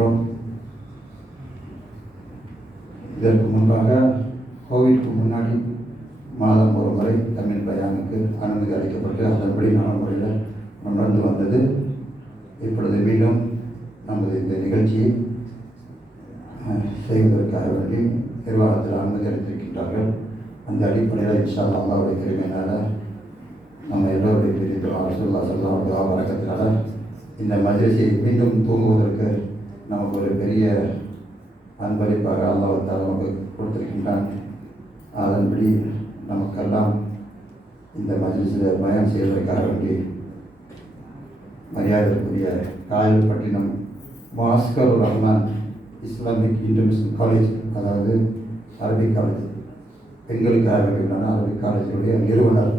கொண்டிருக்கின்றோம். இதற்கு முன்பாக கோவிட்க்கு முன்னாடி மாதம் ஒரு முறை தமிழ் பயானுக்கு அனுமதி அளிக்கப்பட்டு அதன்படி நடைமுறையில் நடந்து வந்தது. இப்பொழுது மீண்டும் நமது இந்த நிகழ்ச்சியை செய்வதற்காக வேண்டி நிர்வாகத்தில் அனுமதி அளித்திருக்கின்றார்கள். அந்த அடிப்படையில் இன்ஷா அல்லாஹ் அல்லாஹ்வுடைய கிருபையினால் நம்ம எல்லோருடைய பெரிய ரசூலுல்லாஹி ஸல்லல்லாஹு அலைஹி வஸல்லம் வரக்கத்தினால இந்த மஜ்லிஸை மீண்டும் தூங்குவதற்கு நமக்கு ஒரு பெரிய அன்பளிப்பாக அல்லாஹ் தஆலா நமக்கு கொடுத்திருக்கின்றான். அதன்படி நமக்கெல்லாம் இந்த மஜ்லிஸில் பயான் செய்வதற்காக வேண்டி மரியாதைக்குரிய காயல்பட்டினம் மாஸ்கருர் ரஹ்மான் இஸ்லாமிக் இன்டர்நேஷனல் காலேஜ், அதாவது அரபிக் காலேஜ், பெண்களுக்காக வேண்டியான அரபிக் காலேஜுடைய நிறுவனர்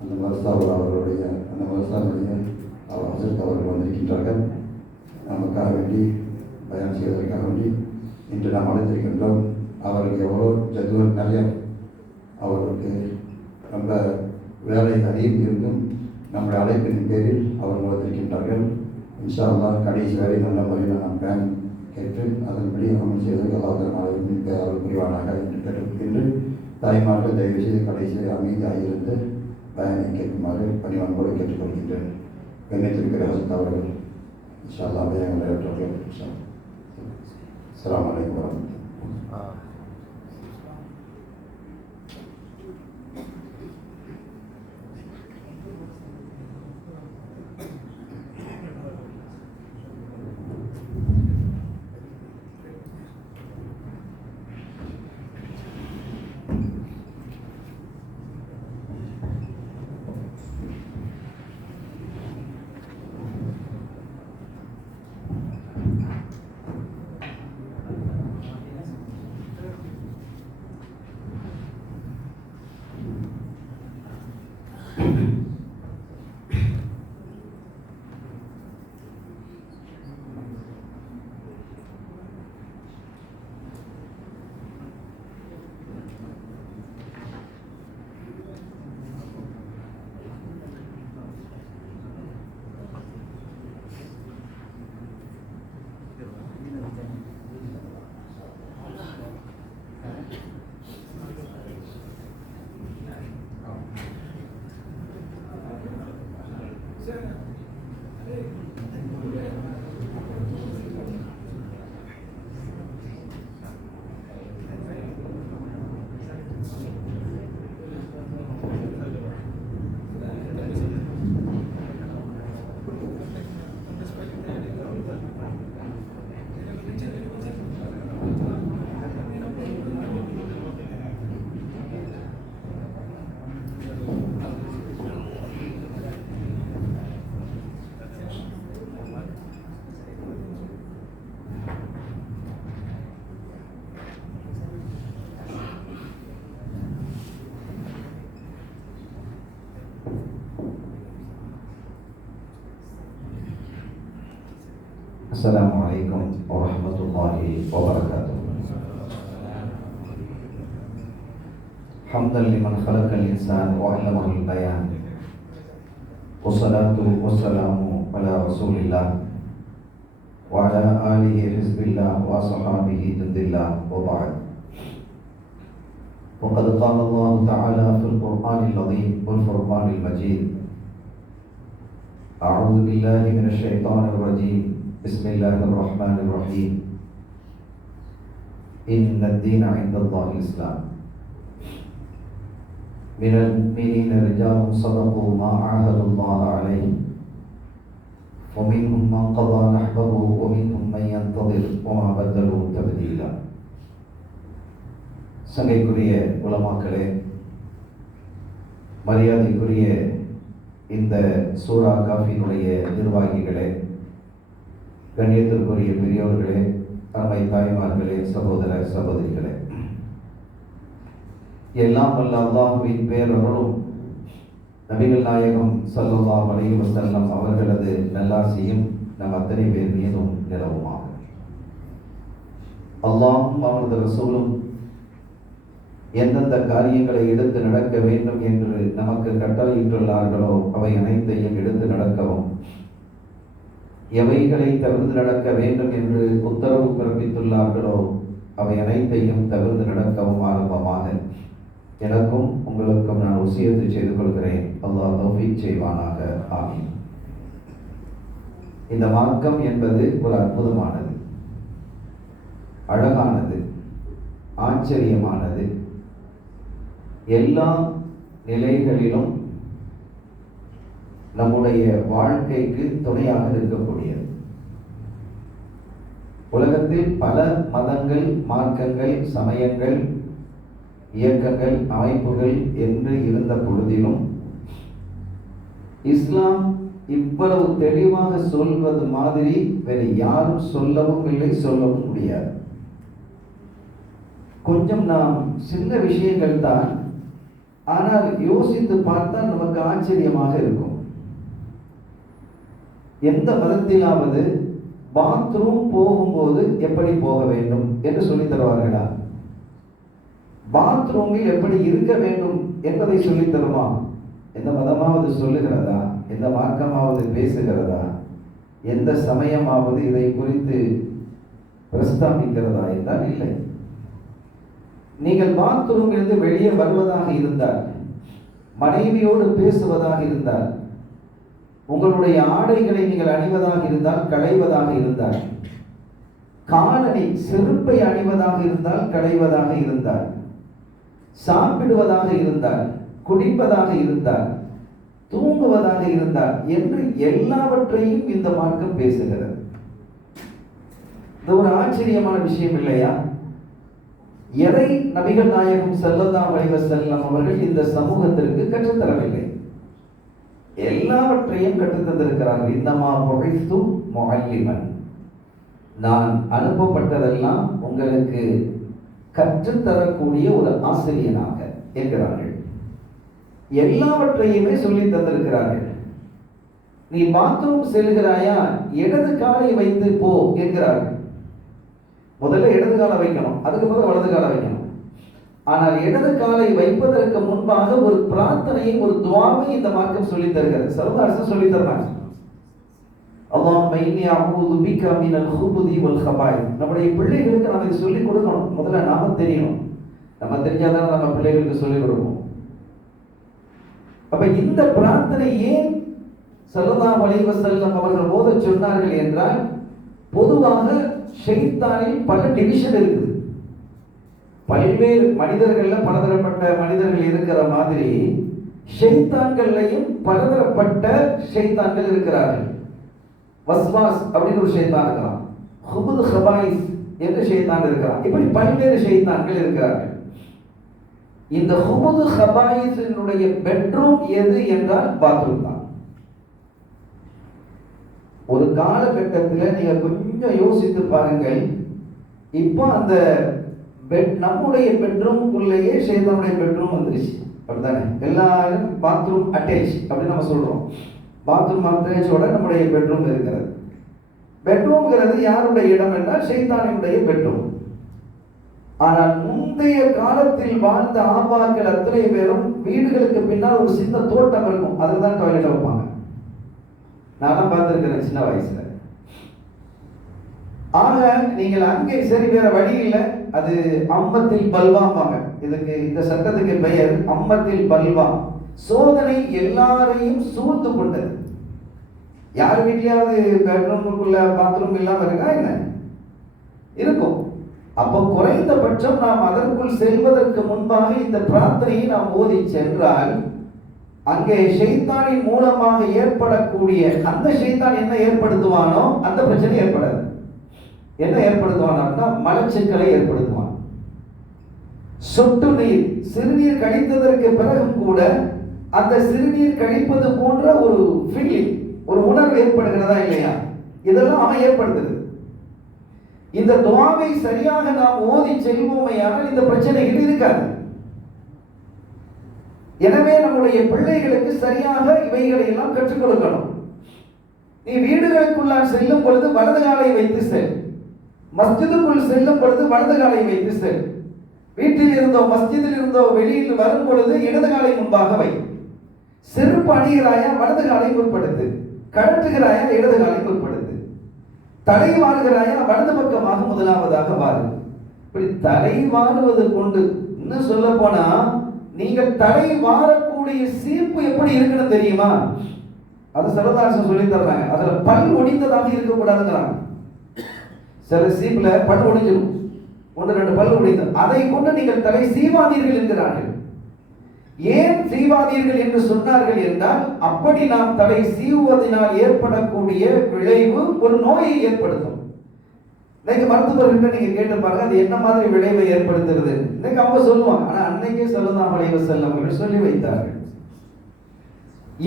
அந்த மதரசாவில் அவர்களுடைய அந்த மதரசாவுடைய ஹசரத் அவர்கள் வந்திருக்கின்றார்கள். நமக்காக வேண்டி பயணம் செய்வதற்காக வேண்டி இன்று நாம் அழைத்திருக்கின்றோம். அவருக்கு எவ்வளோ ஜதுவல் நிறைய, அவர்களுக்கு ரொம்ப வேலை அதிகம் இருந்தும் நம்முடைய அழைப்பின் பேரில் அவர்கள் வந்திருக்கின்றார்கள். இன்ஷா அல்லாஹ் கடைசி வரை நல்ல முறையில் நாம் பயன் கேட்டு அதன்படி அமல் செய்வதற்கு அல்லாஹ் அவர்கள் புரிவானாக என்று கேட்டுக்கொண்டு தாய்மார்கள் தயவு செய்து கடைசி அமைதியாக இருந்து பயனை கேட்குமாறு பணிவான்போடு கேட்டுக்கொள்கின்றேன். கண்ணியத்திற்குரிய ஹசரத் அவர்கள் இன்ஷா அல்லாஹ் பயங்களை ஏற்றவர்கள். அஸ்ஸலாமு அலைக்கும் வரஹ்மத்துல்லாஹ். السلام عليكم ورحمة الله وبركاته. حمدا لمن خلق الإنسان وعلمه البيان، والصلاة والسلام على رسول الله وعلى آله حزب الله وصحابه جند الله، وبعد. وقد قال الله تعالى في القرآن العظيم والفرقان المجيد: أعوذ بالله من الشيطان الرجيم، بسم الله الرحمن الرحيم، إن الدين عند الله الإسلام. من المؤمنين رجال صدقوا ما عاهدوا الله عليه، ومنهم من قضى نحبه ومنهم من ينتظر وما بدلوا تبديلا. சங்கைக்குரிய உலமாக்களே, மரியாதைக்குரிய இந்த சூரா காஃபியினுடைய நிர்வாகிகளே, கண்ணியத்திற்குரிய பெரியோர்களே, அருமை தாய்மார்களே, சகோதர சகோதரிகளே, எல்லாம் வல்ல அல்லாஹ்வின் பேரருளும் நபிகள் நாயகம் ஸல்லல்லாஹு அலைஹி வஸல்லம் அவர்களது நல்லாசியும் நம் அத்தனை பேர் மீதும் நிலவுமாக. அல்லாஹ்வும் அவரது ரசூலும் எந்தெந்த காரியங்களை எடுத்து நடக்க வேண்டும் என்று நமக்கு கட்டளையிட்டுள்ளார்களோ அவை அனைத்தையும் எடுத்து நடக்கவும், எவைகளை தவிர்த்து நடக்க வேண்டும் என்று உத்தரவு பிறப்பித்துள்ளார்களோ அவை அனைத்தையும் தவிர்த்து நடக்கவும் ஆரம்பமாக எனக்கும் உங்களுக்கும் நான் வசியத்து செய்து கொள்கிறேன். அல்லாஹ் தௌஃபீக் செய்வானாக. ஆமீன். இந்த மார்க்கம் என்பது ஒரு அற்புதமானது, அழகானது, ஆச்சரியமானது, எல்லா நிலைகளிலும் நம்முடைய வாழ்க்கைக்கு துணையாக இருக்கக்கூடியது. உலகத்தில் பல மதங்கள், மார்க்கங்கள், சமயங்கள், இயக்கங்கள், அமைப்புகள் என்று இருந்த பொழுதிலும் இஸ்லாம் இவ்வளவு தெளிவாக சொல்வது மாதிரி வேறு யாரும் சொல்லவும் இல்லை, சொல்லவும் முடியாது. கொஞ்சம் நாம் சின்ன விஷயங்கள் தான், ஆனால் யோசித்து பார்த்தால் நமக்கு ஆச்சரியமாக இருக்கும். எந்த மதத்திலாவது பாத்ரூம் போகும்போது எப்படி போக வேண்டும் என்று சொல்லி தருவார்களா? பாத்ரூமில் எப்படி இருக்க வேண்டும் என்பதை சொல்லி தருமா? எந்த மதமாவது சொல்லுகிறதா? எந்த மார்க்கமாவது பேசுகிறதா? எந்த சமயமாவது இதை குறித்து பிரஸ்தாபிக்கிறதா என்றால் இல்லை. நீங்கள் பாத்ரூமிலிருந்து வெளியே வருவதாக இருந்தால், மனைவியோடு பேசுவதாக இருந்தால், உங்களுடைய ஆடைகளை நீங்கள் அணிவதாக இருந்தால், களைவதாக இருந்தால், காலணி செருப்பை அணிவதாக இருந்தால், களைவதாக இருந்தால், சாப்பிடுவதாக இருந்தால், குடிப்பதாக இருந்தால், தூங்குவதாக இருந்தால் என்று எல்லாவற்றையும் இந்த மார்க்கம் பேசுகிறது. இது ஒரு ஆச்சரியமான விஷயம் இல்லையா? எதை நபிகள் நாயகம் ஸல்லல்லாஹு அலைஹி வஸல்லம் அவர்கள் இந்த சமூகத்திற்கு கற்றுத்தரவில்லை, எல்லாவற்றையும் கற்றுத்தந்திருக்கிறார்கள். இன்னமா புஇஸ்து முஅல்லிமன், நான் அனுப்பப்பட்டதெல்லாம் உங்களுக்கு கற்றுத்தரக்கூடிய ஒரு ஆசிரியனாக என்கிறார்கள். எல்லாவற்றையுமே சொல்லி தந்திருக்கிறார்கள். நீ பாத்ரூம் செல்கிறாயா, இடது காலை வைத்து போ என்கிறார்கள். முதல்ல இடது காலை வைக்கணும், அதுக்கு பிறகு வலது காலை வைக்கணும். ஆனால் இடது காலை வைப்பதற்கு முன்பாக ஒரு பிரார்த்தனையை, ஒரு துஆவை இந்த மார்க்கம் சொல்லி தருகிறது. சர்வதேசம் சொல்லி தருவாங்க. அல்லாஹும்ம இன்னி அஊது பிக மினல் குபுதி வல் கபாயித். நம்முடைய பிள்ளைகளுக்கு நாம் இதை சொல்லிக் கொடுக்கணும். முதல்ல நாம தெரியணும். நம்ம தெரிஞ்சாதான் நம்ம பிள்ளைகளுக்கு சொல்லிக் கொடுக்கணும். அப்ப இந்த பிரார்த்தனை ஏன் ஸல்லல்லாஹு அலைஹி வஸல்லம் அவர்கள் ஓத சொன்னார்கள் என்றால், பொதுவாக ஷைத்தானில் பல டிவிஷன் இருக்குது. பல்வேறு மனிதர்கள்ல பலதரப்பட்ட மனிதர்கள் இருக்கிற மாதிரி ஷைத்தான்கள்லையும் பலதரப்பட்ட ஷைத்தான்கள் இருக்கிறார்கள். வஸ்வாஸ் அப்படின்னு ஒரு ஷைத்தான் இருக்கிறான், ஹுபுத் ஹபாயிஸ் என்று ஷைத்தான் இருக்கிறான். இப்படி பல்வேறு ஷைத்தான்கள் இருக்கிறார்கள். இந்த ஹுபுத் ஹபாயிஸினுடைய பெட்ரூம் எது என்றால் பாத்ரூம் தான். ஒரு காலகட்டத்தில் நீங்க கொஞ்சம் யோசித்து பாருங்கள். இப்போ அந்த நம்முடைய பெட்ரூமுக்குள்ளேயே ஷைத்தானுடைய பெட்ரூம் வந்துருச்சு, அப்படித்தானே? எல்லாரும் பாத்ரூம் அட்டாச் அப்படின்னு நம்ம சொல்றோம். பாத்ரூம் அட்டாச்சோட நம்முடைய பெட்ரூம் இருக்கிறது. பெட்ரூம்ங்கிறது யாருடைய இடம் என்றால் ஷைத்தானுடைய பெட்ரூம். ஆனால் முந்தைய காலத்தில் வாழ்ந்த ஆபாக்கள் அத்தனை பேரும் வீடுகளுக்கு பின்னால் ஒரு சின்ன தோட்டம் இருக்கும், அதில் தான் டாய்லெட் வைப்பாங்க. நான் பார்த்துருக்கிறேன் சின்ன வயசுல. ஆக நீங்கள் அங்கே சரி வேற வழி இல்லை, அது அம்மத்தில் பல்வாம்பாங்க. இதுக்கு இந்த சட்டத்துக்கு பெயர் அம்மத்தில் பல்வா. சோதனை எல்லாரையும் சூழ்ந்து கொண்டது. யார் வீட்லயாவது பெட்ரூமுக்குள்ள பாத்ரூம் இல்லாம இருக்கா? என்ன இருக்கும்? அப்போ குறைந்தபட்சம் நாம் அதற்குள் செல்வதற்கு முன்பாக இந்த பிரார்த்தனையை நாம் ஓதி சென்றால், அங்கே ஷைத்தானின் மூலமாக ஏற்படக்கூடிய அந்த ஷைத்தான் என்ன ஏற்படுத்துவானோ அந்த பிரச்சனை ஏற்படாது. என்ன ஏற்படுத்துவானா? மலச்சிக்கலை ஏற்படுத்துவான். சொட்டு நீர், சிறுநீர் கழித்ததற்கு பிறகும் கூட அந்த சிறுநீர் கழிப்பது போன்ற ஒரு ஃபீலிங், ஒரு உணர்வு ஏற்படுகிறதா இல்லையா? இதெல்லாம் அவன் ஏற்படுத்துது. இந்த துஆவை சரியாக நாம் ஓதி செல்வோமையானால் இந்த பிரச்சனைகள் இருக்காது. எனவே நம்முடைய பிள்ளைகளுக்கு சரியாக இவைகளை எல்லாம் கற்றுக் கொடுக்கணும். நீ வீடுகளுக்குள்ளால் செல்லும் பொழுது வலது காலை வைத்து செல், மஸ்ஜிதுக்குள் செல்லும் பொழுது வலது காலை வைத்து செல், வீட்டில் இருந்தோ மஸ்ஜிதில் இருந்தோ வெளியில் வரும் பொழுது இடது காலை முன்பாக வை. செருப்பு அணிகிறாயா, வலது காலை முற்படுத்து. கழட்டுகிறாயா, இடது காலை முற்படுத்து. தலை வாருகிறாயா, வலது பக்கமாக முதலாவதாக வாரு. இப்படி தலை வாருவது கொண்டு இன்னும் சொல்ல போனா நீங்கள் தலை வாரக்கூடிய சீப்பு எப்படி இருக்குன்னு தெரியுமா? அது சரதாசன் சொல்லி தர்றாங்க. அதுல பல் ஒடிந்ததாக இருக்கக்கூடாதுங்கிறாங்க. சில சீப்புல பல் ஒடிஞ்சிடும், 1-2 பல் ஒடிந்தது, அதை கொண்டு நீங்கள் தலை சீவாதீர்கள் என்கிறார்கள். ஏன் சீவாதீர்கள் என்று சொன்னார்கள் என்றால், அப்படி நாம் தலை சீவுவதனால் ஏற்படக்கூடிய விளைவு ஒரு நோயை ஏற்படுத்தும். இன்னைக்கு மருத்துவர்கிட்ட நீங்க கேட்டு பாருங்க, அது என்ன மாதிரி விளைவை ஏற்படுத்துறது. இன்னைக்கு அவங்க சொல்லுவாங்க, ஆனா அன்னைக்கே ஸல்லல்லாஹு அலைஹி வஸல்லம் அவர்கள் சொல்லி வைத்தார்கள்.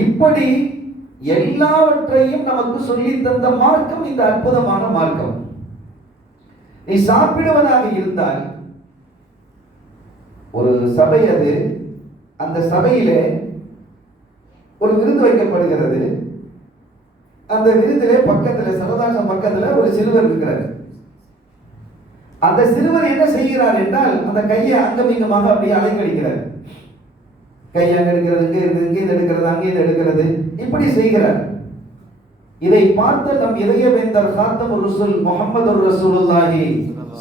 இப்படி எல்லாவற்றையும் நமக்கு சொல்லி தந்த மார்க்கம் இந்த அற்புதமான மார்க்கம். நீ சாப்பிடுவதாக இருந்தால் ஒரு சபை, அது அந்த சபையிலே ஒரு விருந்து வைக்கப்படுகிறது. அந்த விருந்திலே பக்கத்துல, சரதாசம் பக்கத்துல ஒரு சிறுவர் இருக்கிறார். அந்த சிறுவர் என்ன செய்கிறார் என்றால், அந்த கையை அங்கமிங்கமாக அப்படியே அலைக்கழிக்கிறார். கையை அங்க எடுக்கிறது, இங்கே இது எடுக்கிறது, அங்கே இது எடுக்கிறது, இப்படி செய்கிறார். இதை பார்த்த நம் இதயவேந்தர் காத்தமுர் ரசூல் முஹம்மதுர் ரசூலுல்லாஹி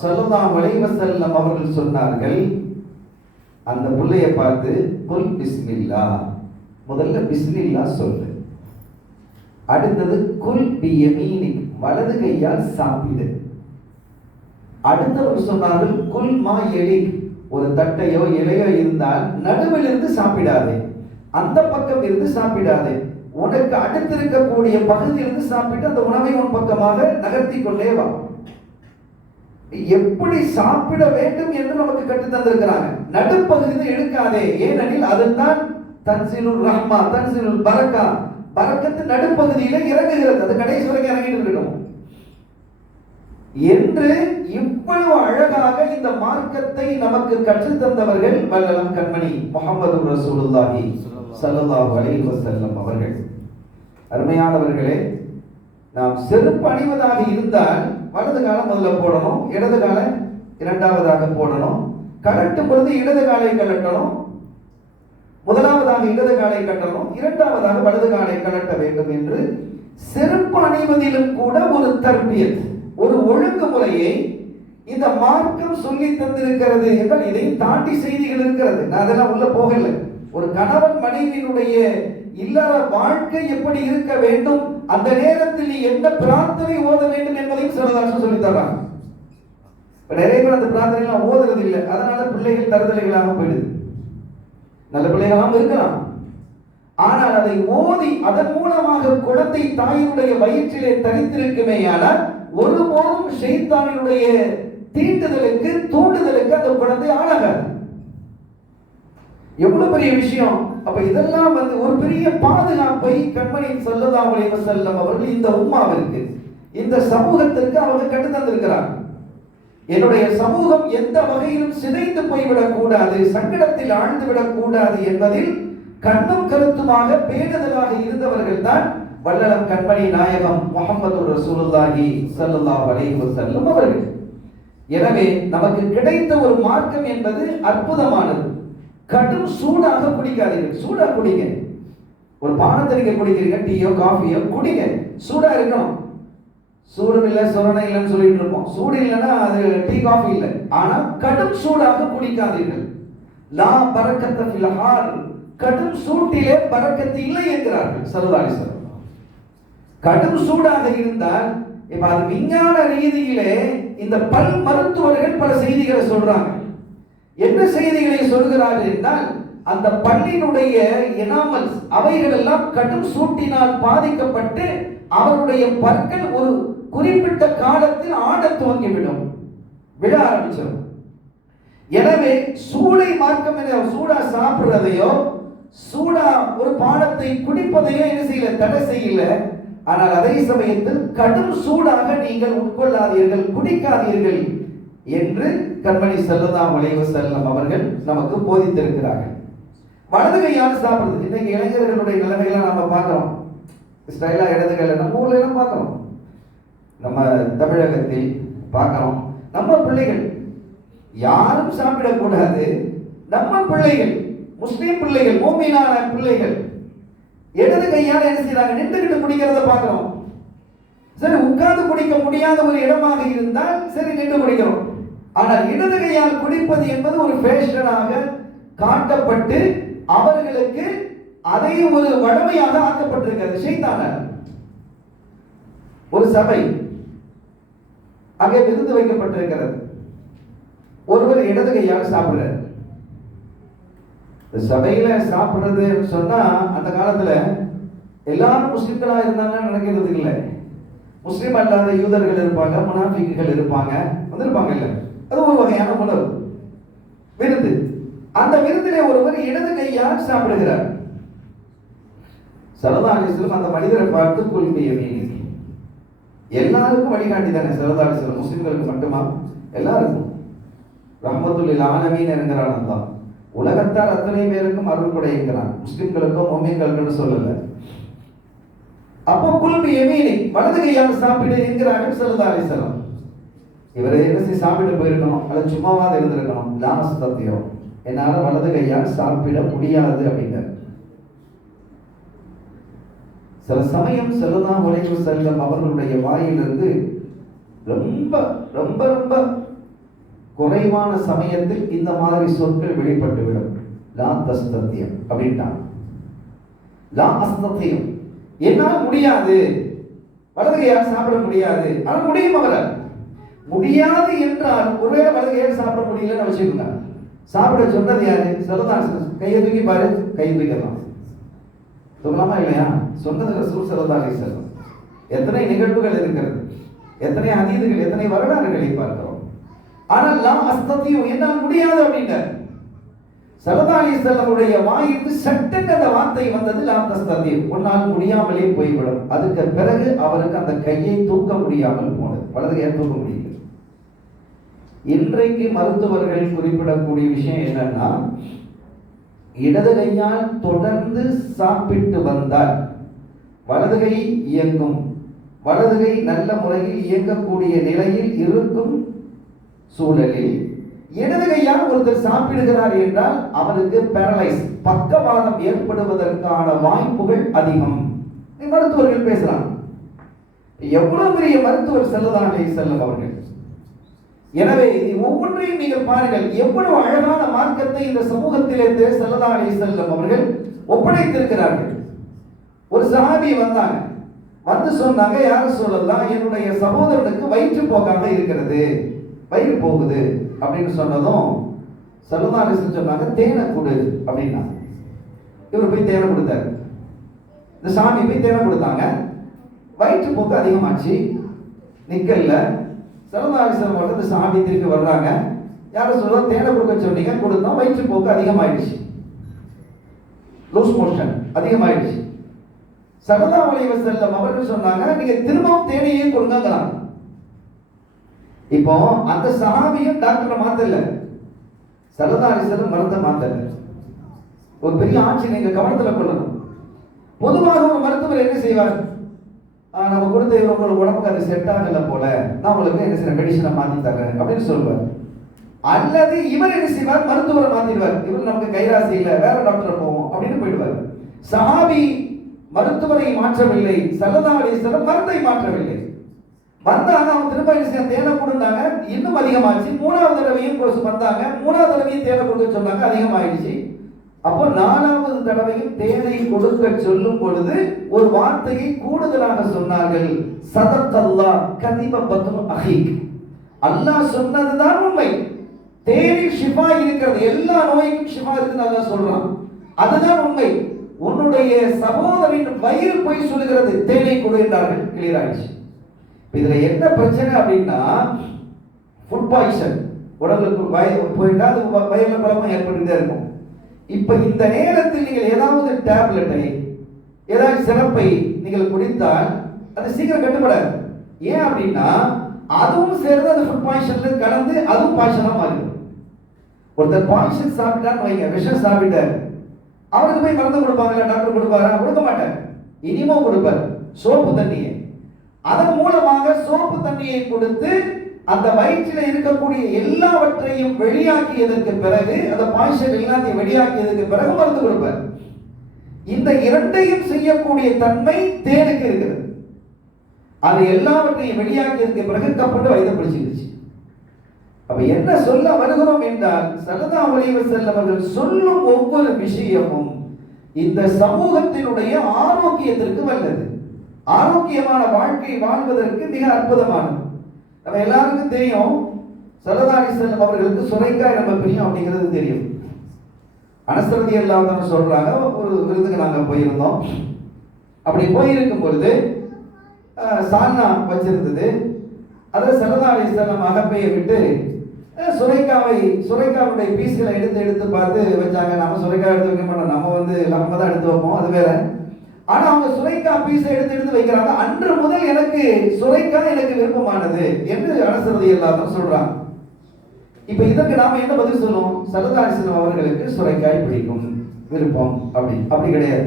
ஸல்லல்லாஹு அலைஹி வஸல்லம் அவர்கள் சொன்னார்கள், அந்த புள்ளையை பார்த்து, குல் பிஸ்மில்லா, முதல்ல பிஸ்மில்லா சொல்லு. அடுத்தது குல் பியமீனிக், வலது கையால் சாப்பிடு. அடுத்தவர் சொன்னார்கள், குல் மா எலிக், ஒரு தட்டையோ இலையோ இருந்தால் நடுவில் இருந்து சாப்பிடாதே, அந்த பக்கம் இருந்து சாப்பிடாதே, உனக்கு அடுத்திருக்கக்கூடிய பகுதியிலிருந்து சாப்பிட்டு அந்த உணவை உன் பக்கமாக நகர்த்தி கொண்டே வா. எப்படி சாப்பிட வேண்டும் என்று நமக்கு கற்று தந்திருக்கிறாங்க. நடுப்பகுதியில் எடுக்காதே, ஏனெனில் அதுதான் தன்சிலுர் ரஹ்மா, தன்சிலுல் பரக்கா, பரக்கத்து நடுப்பகுதியில இறங்குகிறது, அது கடைசி வரைக்கும் இறங்கிட்டு இருக்கணும் என்று இவ்வளவு அழகாக இந்த மார்க்கத்தை நமக்கு கற்றுத் தந்தவர்கள் வல்லலம் கண்மணி முஹம்மது ரசூலுல்லாஹி ஸல்லல்லாஹு அலைஹி வஸல்லம் அவர்கள். அருமையானவர்களே, நாம் செருப்பு அணிவதாக இருந்தால் வலது காலம் முதல்ல போடணும், இடது காலை இரண்டாவதாக போடணும். கழட்டும் பொழுது இடது காலை கழட்டணும், முதலாவதாக இடது காலை கட்டணும், இரண்டாவதாக வலது காலை கழட்ட வேண்டும் என்று செருப்பு அணிவதிலும் கூட ஒரு தர்பியத், ஒரு ஒழுங்குமுறையை இந்த மார்க்கம் சொல்லி தந்திருக்கிறது என்றால் இதையும் தாண்டி செய்திகள் இருக்கிறது. நான் அதெல்லாம் உள்ள போகல. ஒரு கணவன் மனைவியினுடைய இல்லற வாழ்க்கை எப்படி இருக்க வேண்டும், அந்த நேரத்தில் நீ என்ன பிரார்த்தனை ஓத வேண்டும் என்பதையும் சிலதாசம் சொல்லி தர்றாங்க. நிறைய பேர் அந்த பிரார்த்தனை எல்லாம் ஓதுறது இல்லை, அதனால பிள்ளைகள் தருதலைகளாக போயிடுது. நல்ல பிள்ளைகளாக இருக்கலாம், ஆனால் அதை ஓதி அதன் மூலமாக குழந்தை தாயினுடைய வயிற்றிலே தரித்திருக்குமே, ஆனால் ஒருபோதும் ஷைத்தானினுடைய தீண்டுதலுக்கு தூண்டுதலுக்கு அந்த குழந்தை ஆளாகாது. எவ்வளவு பெரிய விஷயம். அப்ப இதெல்லாம் ஒரு பெரிய பாதுகாப்பை கண்மணி ஸல்லல்லாஹு அலைஹி வஸல்லம் அவர்கள் இந்த உம்மாவிற்கு, இந்த சமூகத்திற்கு அவங்க கற்று தந்திருக்கிறார். என்னுடைய சமூகம் எந்த வகையிலும் சிதைந்து போய்விடக் கூடாது, சங்கடத்தில் ஆழ்ந்து விடக் கூடாது என்பதில் கண்ணும் கருத்துமாக பேணுதலாக இருந்தவர்கள் தான் வல்லலம் கண்மணி நாயகம் முஹம்மது ரசூலுல்லாஹி ஸல்லல்லாஹு அலைஹி வஸல்லம் அவர்கள். எனவே நமக்கு கிடைத்த ஒரு மார்க்கம் என்பது அற்புதமானது. கடும் சூடாக குடிக்காதீர்கள், சூடா குடிங்க. ஒரு பானத்தறிக்கை குடிக்கிறீங்க, டீயோ காஃபியோ குடிங்க, சூடா இருக்கணும். சூடு இல்லை சொரணை இல்லைன்னு சொல்லிட்டு இருப்போம். சூடு இல்லைன்னா அது டீ காஃபி இல்லை. ஆனா கடும் சூடாக குடிக்காதீர்கள். லா பரக்கத்த ஃபில் ஹார், கடும் சூட்டிலே பரக்கத்து இல்லை என்கிறார்கள் ஸல்லல்லாஹு அலைஹி வஸல்லம். கடும் சூடாக இருந்தால், இப்ப அது விஞ்ஞான ரீதியிலே இந்த பல் மருத்துவர்கள் பல செய்திகளை சொல்றாங்க. என்ன செய்திகளை சொல்கிறார்கள் என்றால், அந்த பல்லினுடைய எனாமல்ஸ் அவைகள் எல்லாம் கடும் சூட்டினால் பாதிக்கப்பட்டு அவருடைய பற்கள் ஒரு குறிப்பிட்ட காலத்தில் ஆடத் துவங்கிவிடும், விழ ஆரம்பிச்சிடும். எனவே சூடை மார்க்கம் என்ற சூடா சாப்பிடுறதையோ சூடா ஒரு பானத்தை குடிப்பதையோ என்ன செய்யல, தடை செய்யல. ஆனால் அதே சமயத்தில் கடும் சூடாக நீங்கள் உட்கொள்ளாதீர்கள், குடிக்காதீர்கள் என்று கண்மணி ஸல்லல்லாஹு அலைஹி வஸல்லம் அவர்கள் நமக்கு போதித்திருக்கிறார்கள். வலது கையால் சாப்பிடுறது, இன்னைக்கு இளைஞர்களுடைய நிலைமைகளை நம்ம பார்க்கிறோம். ஸ்டைலா இடது கையில நம்ம ஊர்ல எல்லாம் பார்க்கிறோம், நம்ம தமிழகத்தில் பார்க்கிறோம். நம்ம பிள்ளைகள் யாரும் சாப்பிடக்கூடாது, நம்ம பிள்ளைகள், முஸ்லிம் பிள்ளைகள், மூமினான பிள்ளைகள் இடது கையால் என்ன செய்யறாங்க, நின்றுகிட்டு குடிக்கிறத பார்க்கிறோம். சரி, உட்கார்ந்து குடிக்க முடியாத ஒரு இடமாக இருந்தால் சரி நின்று குடிக்கிறோம். ஆனால் இடது கையால் குடிப்பது என்பது ஒரு ஃபேஷனாக காட்டப்பட்டு அவர்களுக்கு அதை ஒரு வழமையாக ஆக்கப்பட்டிருக்கிறது. ஷைத்தானால் ஒரு சபை அங்கே விருந்து வைக்கப்பட்டிருக்கிறது. ஒருவர் இடது கையால் சாப்பிடுறார். சபையில சாப்பிடுறது சொன்னா அந்த காலத்துல எல்லாரும் முஸ்லிம்களா இருந்தாங்கன்னு நினைக்கிறது இல்லை. முஸ்லிம் அல்லாத யூதர்கள் இருப்பாங்க, முனாஃபிக்குகள் இருப்பாங்க, வந்திருப்பாங்க. இல்ல, அது ஒரு வகையான உணவு விருந்து. அந்த விருந்திலே ஒருவர் இடது கையால் சாப்பிடுகிறார். ஸல்லல்லாஹு அலைஹி வஸல்லம் அந்த மனிதரை பார்த்து குல்பியமீனி, எல்லாருக்கும் வழிகாட்டி தானே ஸல்லல்லாஹு அலைஹி வஸல்லம், முஸ்லிம்களுக்கு மட்டுமா? எல்லாருக்கும் ரஹ்மத்துல் லில் ஆலமீன் என்கிறான் அல்லாஹ். உலகத்தார் அத்தனை பேருக்கும் அருள் கொடைங்கிறான், முஸ்லிம்களுக்கும் முஃமின்களுக்கும் சொல்லல. அப்போ குல்பி யமீனி, வலது கையால் சாப்பிடு என்கிறார்கள் ஸல்லல்லாஹு அலைஹி வஸல்லம். இவரை என்ன செய்ய சாப்பிட்டு போயிருக்கணும், அல்லது சும்மாவாது இருந்திருக்கணும். லாமஸ்தத்தியம், என்னால வலது கையால் சாப்பிட முடியாது அப்படிங்கிறார். சில சமயம் ஸல்லல்லாஹு அலைஹி வஸல்லம் அவர்களுடைய வாயிலிருந்து ரொம்ப ரொம்ப ரொம்ப குறைவான சமயத்தில் இந்த மாதிரி சொற்கள் வெளிப்பட்டுவிடும். லா தஸ்தத்தியம் அப்படின்ட்டான். லா அஸ்தத்தியம், என்னால் முடியாது, வலது கையால் சாப்பிட முடியாது. ஆனால் முடியும் அவரால். முடியாது என்றால் ஒருவேளை வலது கையால் சாப்பிட முடியலன்னு வச்சுக்கோங்க. சாப்பிட சொன்னது யாரு? ஸல்லல்லாஹு அலைஹி வஸல்லம். கையை தூக்கி பாரு, கை தூக்கலாம். சொல்லலாமா இல்லையா? சொன்னது ரசூல் ஸல்லல்லாஹு அலைஹி வஸல்லம். எத்தனை நிகழ்வுகள் இருக்கிறது, எத்தனை ஹதீதுகள், எத்தனை வரலாறுகளை பார்க்கிறோம். ஆனால் லா அஸ்தத்தியம், என்னால் முடியாது அப்படின்றார். ஸல்லல்லாஹு அலைஹி வஸல்லமுடைய வாயிலிருந்து சட்டென்று அந்த வார்த்தை வந்தது, லா தஸ்தத்தியம், உன்னால் முடியாமலே போய்விடும். அதுக்கு பிறகு அவருக்கு அந்த கையை தூக்க முடியாமல் போனது, வலது கையை தூக்க முடியல. இன்றைக்கு மருத்துவர்கள் குறிப்பிடக்கூடிய விஷயம் என்னன்னா, இடது கையால் தொடர்ந்து சாப்பிட்டு வந்தால் வலது கை இயங்கும், வலது கை நல்ல முறையில் இயங்கக்கூடிய நிலையில் இருக்கும் சூழலில் இடது கையால் ஒருத்தர் சாப்பிடுகிறார் என்றால் அவருக்கு பேரலைஸ், பக்கவாதம் ஏற்படுவதற்கான வாய்ப்புகள் அதிகம். மருத்துவர்கள் பேசுறாங்க. எவ்வளவு பெரிய மருத்துவர் ஸல்லல்லாஹு அலைஹி வஸல்லம் அவர்கள். எனவே ஒவ்வொன்றையும் நீங்கள் பாருங்கள், எவ்வளவு அழகான மார்க்கத்தை இந்த சமூகத்திலே ஸல்லல்லாஹு அலைஹி வஸல்லம் அவர்கள் ஒப்படைத்திருக்கிறார்கள். ஒரு சஹாபி வந்தாங்க, வந்து சொன்னாங்க, யார சொல்லலாம், என்னுடைய சகோதரனுக்கு வயிற்று போக்காக இருக்கிறது, வயிறு போகுது அப்படின்னு சொன்னதும் ஸல்லல்லாஹு அலைஹி வஸல்லம் சொன்னாங்க, தேனை கொடு அப்படின்னா. இவர் போய் தேனை கொடுத்தாரு. இந்த சாமி போய் தேனை கொடுத்தாங்க. வயிற்று போக்கு அதிகமாச்சு, நிக்கல்ல. ஸல்லல்லாஹு அலைஹி வஸல்லம் வந்து இந்த சாமி திருப்பி வர்றாங்க. யாரும் சொல்ல, தேனை கொடுக்க சொன்னீங்க, கொடுத்தோம், வயிற்று போக்கு அதிகமாயிடுச்சு, லூஸ் மோஷன் அதிகமாயிடுச்சு. ஸல்லல்லாஹு அலைஹி வஸல்லம் அவர்கள் சொன்னாங்க, நீங்க திரும்பவும் தேனையே கொடுங்கங்கறாங்க. இப்போ அந்த சஹாபியும் டாக்டரை மாத்தல, ஸல்லல்லாஹு அலைஹி வஸல்லம் மருந்தை மாத்தல. ஒரு பெரிய ஆட்சி நீங்க கவனத்துல கொள்ளணும். பொதுவாக ஒரு மருத்துவர் என்ன செய்வார், நம்ம கொடுத்த இவங்க உடம்புக்கு அது செட் ஆகல போல, நான் உங்களுக்கு என்ன செய்ய மெடிசனை மாத்தி தரேன் அப்படின்னு சொல்லுவார். அல்லது இவர் என்ன செய்வார், மருத்துவரை மாத்திடுவார். இவர் நமக்கு கைராசி இல்லை, வேற டாக்டர் போவோம் அப்படின்னு போயிடுவார். சஹாபி மருத்துவரை மாற்றவில்லை, ஸல்லல்லாஹு அலைஹி வஸல்லம் மருந்தை மாற்றவில்லை. வந்தாங்க, அவன் திரும்ப தேனை கொடுத்தாங்க, இன்னும் அதிகமாச்சு. மூணாவது தடவையும் வந்தாங்க, மூணாவது தடவையும் தேனை கொடுக்க சொன்னாங்க, அதிகமாயிடுச்சு. அப்போ நாலாவது தடவையும் தேனை கொடுக்க சொல்லும் பொழுது ஒரு வார்த்தையை கூடுதலாக சொன்னார்கள், சதக்கல்லாஹ் கதிப பத்னு அஹீக், அல்லாஹ் சொன்னதுதான் உண்மை. தேனில் ஷிஃபா இருக்கிறது, எல்லா நோய்க்கும் ஷிஃபா இருக்குன்னு அல்லாஹ் சொல்றான், அதுதான் உண்மை. உன்னுடைய சகோதரின் வயிறு போய் சொல்லுகிறது, தேனை கொடு என்றார்கள். கிளியர் ஆயிடுச்சு. இதுல என்ன பிரச்சனை அப்படின்னா, ஃபுட் பாய்சன், உடலுக்கு போயிட்டா அது வயிறுல குழப்பம் ஏற்பட்டுட்டே இருக்கும். இப்ப இந்த நேரத்தில் நீங்கள் ஏதாவது டேப்லெட்டை, ஏதாவது சிறப்பை நீங்கள் குடித்தால் அது சீக்கிரம் கட்டுப்படாது. ஏன் அப்படின்னா அதுவும் சேர்ந்து அந்த ஃபுட் பாய்சன்ல கலந்து அதுவும் பாய்சனா மாறிடும். ஒருத்தர் பாய்சன் சாப்பிட்டான்னு வைங்க, விஷம் சாப்பிட்டார், அவருக்கு போய் மருந்து கொடுப்பாங்கல்ல, டாக்டர் கொடுப்பாரா? கொடுக்க மாட்டார். இனிமோ கொடுப்பார் சோப்பு தண்ணியை. அதன் மூலமாக சோப்பு தண்ணியை கொடுத்து அந்த வயிற்றில் இருக்கக்கூடிய எல்லாவற்றையும் வெளியாக்கியதற்கு பிறகு, அந்த பாய்ச்சல் எல்லாத்தையும் வெளியாக்கியதற்கு பிறகு மருந்து கொடுப்பார். இந்த இரண்டையும் செய்யக்கூடிய தன்மை தேனுக்கு இருக்கிறது. அது எல்லாவற்றையும் வெளியாக்கியதுக்கு பிறகு கப்பட்டு வயதை பிடிச்சிருச்சு. அப்ப என்ன சொல்ல வருகிறோம் என்றால், ஸல்லல்லாஹு அலைஹி வஸல்லம் அவர்கள் சொல்லும் ஒவ்வொரு விஷயமும் இந்த சமூகத்தினுடைய ஆரோக்கியத்திற்கு வல்லது, ஆரோக்கியமான வாழ்க்கை வாழ்வதற்கு மிக அற்புதமானது. நம்ம எல்லாருக்கும் தெரியும், ஸல்லல்லாஹு அலைஹி வஸல்லம் அவர்களுக்கு சுரைக்காய் ரொம்ப பிரியம் அப்படிங்கிறது தெரியும். அனஸ் ரலியல்லாஹு அன்ஹு சொல்றாங்க, ஒரு விருந்துக்கு நாங்கள் போயிருந்தோம். அப்படி போயிருக்கும் பொழுது சால்னா வச்சிருந்தது. அதில் ஸல்லல்லாஹு அலைஹி வஸல்லம் அகப்பையை விட்டு சுரைக்காவுடைய பீஸ்களை எடுத்து பார்த்து வச்சாங்க. நம்ம சுரைக்காய் எடுத்து வைக்க மாட்டோம், நம்ம தான் எடுத்து வைப்போம், அது வேற. ஆனா அவங்க சுரைக்காய் பீஸை எடுத்து வைக்கிறாங்க. அன்று முதல் எனக்கு சுரைக்காய் எனக்கு விருப்பமானது என்று அனஸ் ரலியல்லாஹு அன்ஹு சொல்றாங்க. இப்ப இதற்கு நாம என்ன பதில் சொல்லுவோம்? ஸல்லல்லாஹு அலைஹி வஸல்லம் அவர்களுக்கு சுரைக்காய் பிடிக்கும், விருப்பம் அப்படி கிடையாது.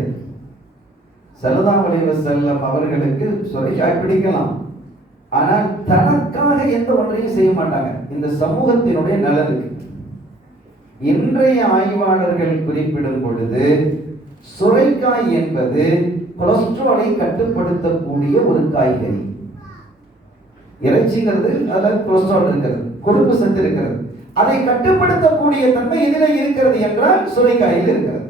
ஸல்லல்லாஹு அலைஹி வஸல்லம் அவர்களுக்கு சுரைக்காய் பிடிக்கலாம், ஆனால் தனக்காக எந்த ஒன்றையும் செய்ய மாட்டாங்க, இந்த சமூகத்தினுடைய நலனுக்கு. இன்றைய ஆய்வாளர்கள் குறிப்பிடும் பொழுது சுரைக்காய் என்பது கொலஸ்ட்ராலை கட்டுப்படுத்தக்கூடிய ஒரு காய்கறி. இறைச்சிங்கிறது அதுல கொலஸ்ட்ரால் இருக்கிறது, கொழுப்பு சத்து இருக்கிறது. அதை கட்டுப்படுத்தக்கூடிய தன்மை எதில் இருக்கிறது என்றால் சுரைக்காயில் இருக்கிறது.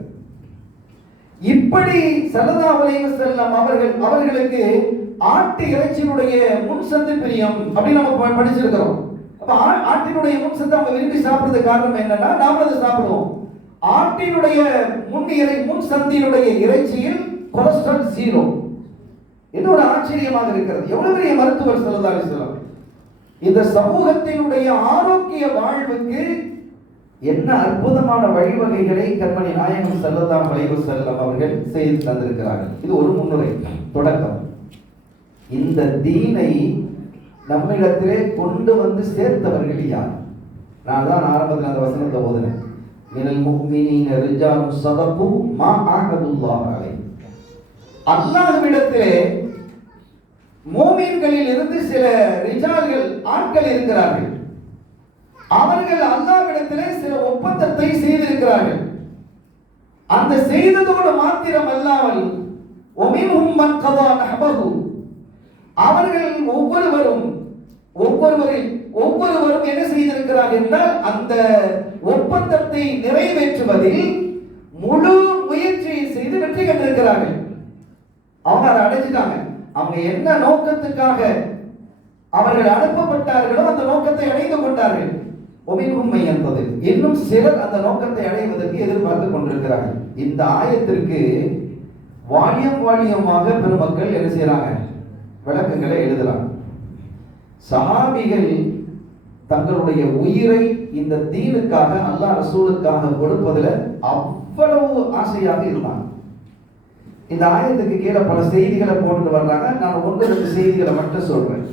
இப்படி ஸல்லல்லாஹு அலைஹி வஸல்லம் அவர்களுக்கு ஆட்டு இறைச்சியினுடைய முன் சத்து பிரியம் அப்படி நம்ம படிச்சிருக்கிறோம். அப்ப ஆட்டினுடைய முன் சத்து அவங்க விரும்பி சாப்பிடுறது காரணம் என்னன்னா, நாம அதை சாப்பிடுவோம். ஆட்டினுடைய முன் சந்தினுடைய இறைச்சியில் கொலஸ்ட்ரால் 0. என்ன ஒரு ஆச்சரியமாக இருக்கிறது. எவ்வளவு பெரிய மருத்துவர் ஸல்லல்லாஹு அலைஹி வஸல்லம். இந்த சமூகத்தினுடைய ஆரோக்கிய வாழ்வுக்கு என்ன அற்புதமான வழிவகைகளை கண்மணி நாயகம் ஸல்லல்லாஹு அலைஹி வஸல்லம் அவர்கள் செய்து தந்திருக்கிறார்கள். இது ஒரு முன்னுரை, தொடக்கம். இந்த தீனை நம்மிடத்திலே கொண்டு வந்து சேர்த்தவர்கள் யார்? நான் தான் ஆரம்பத்தில் அந்த வசனத்தை ஓதுனேன். மினல் முஃமினீன ரிஜாலுன் ஸதகு மா ஆஹதுல்லாஹ் அலைஹி. அல்லாஹ்விடத்திலே மூமின்களில் இருந்து சில ரிஜால்கள், ஆட்கள் இருக்கிறார்கள். அவர்கள் அல்லாஹ்விடத்திலே சில ஒப்பந்தத்தை செய்திருக்கிறார்கள். அந்த செய்ததோடு மாத்திரம் அல்லாமல் ஒமின்ஹும் மன் கதா நஹபஹு, அவர்கள் ஒவ்வொருவரும் என்ன செய்திருக்கிறார்கள் என்றால், அந்த ஒப்பந்தத்தை நிறைவேற்றுவதில் முழு முயற்சியை செய்து வெற்றி கண்டிருக்கிறார்கள். அவங்க அதை அடைஞ்சிட்டாங்க. அவங்க என்ன நோக்கத்துக்காக அவர்கள் அனுப்பப்பட்டார்களோ அந்த நோக்கத்தை அடைந்து கொண்டார்கள். ஒமின்ஹும் என்பது இன்னும் சிலர் அந்த நோக்கத்தை அடைவதற்கு எதிர்பார்த்து கொண்டிருக்கிறார்கள். இந்த ஆயத்திற்கு வாலியமாக பெருமக்கள் என்ன செய்யறாங்க? விளக்கங்களை எழுதலாம். சஹாபிகள் தங்களுடைய உயிரை இந்த தீனுக்காக, அல்லாஹ் ரசூலுக்காக கொடுப்பதில் அவ்வளவு ஆசையாக இருந்தாங்க. இந்த ஆயத்துக்கு கீழே பல செய்திகளை போட்டு வர்றாங்க. நான் 1-2 செய்திகளை மட்டும் சொல்றேன்.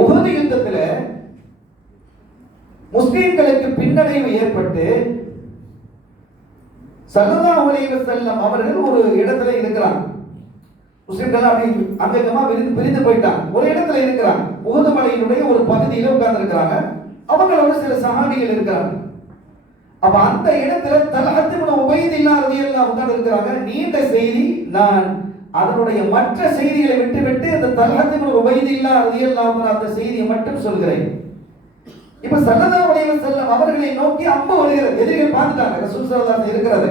உஹது யுத்தத்தில் முஸ்லிம்களுக்கு பின்னடைவு ஏற்பட்டு ஸல்லல்லாஹு அலைஹி வஸல்லம் அவர்கள் ஒரு இடத்துல இருக்கிறாங்க. முஸ்லிம்கள் அப்படி அங்கமா பிரிந்து போயிட்டாங்க. ஒரு இடத்துல இருக்கிறாங்க. உஹது மலையினுடைய ஒரு பகுதியில உட்கார்ந்து இருக்கிறாங்க. அவங்களோட சில சஹாபிகள் இருக்கிறாங்க. அப்ப அந்த இடத்துல தல்ஹத் இப்னு உபைதுல்லாஹ் ரலியல்லாஹு அன்ஹு இருக்கிறாங்க. நீண்ட செய்தி, நான் அதனுடைய மற்ற செய்திகளை விட்டு இந்த தல்ஹத் இப்னு உபைதுல்லாஹ் ரலியல்லாஹு அன்ஹு அந்த செய்தியை மட்டும் சொல்கிறேன். இப்ப ஸல்லல்லாஹு அலைஹி வஸல்லம் அவர்களை நோக்கி அம்பு வருகிறது. எதிரிகள் பார்த்துட்டாங்க, ரசூல் ஸல்லல்லாஹு அலைஹி வஸல்லம் இருக்கிறது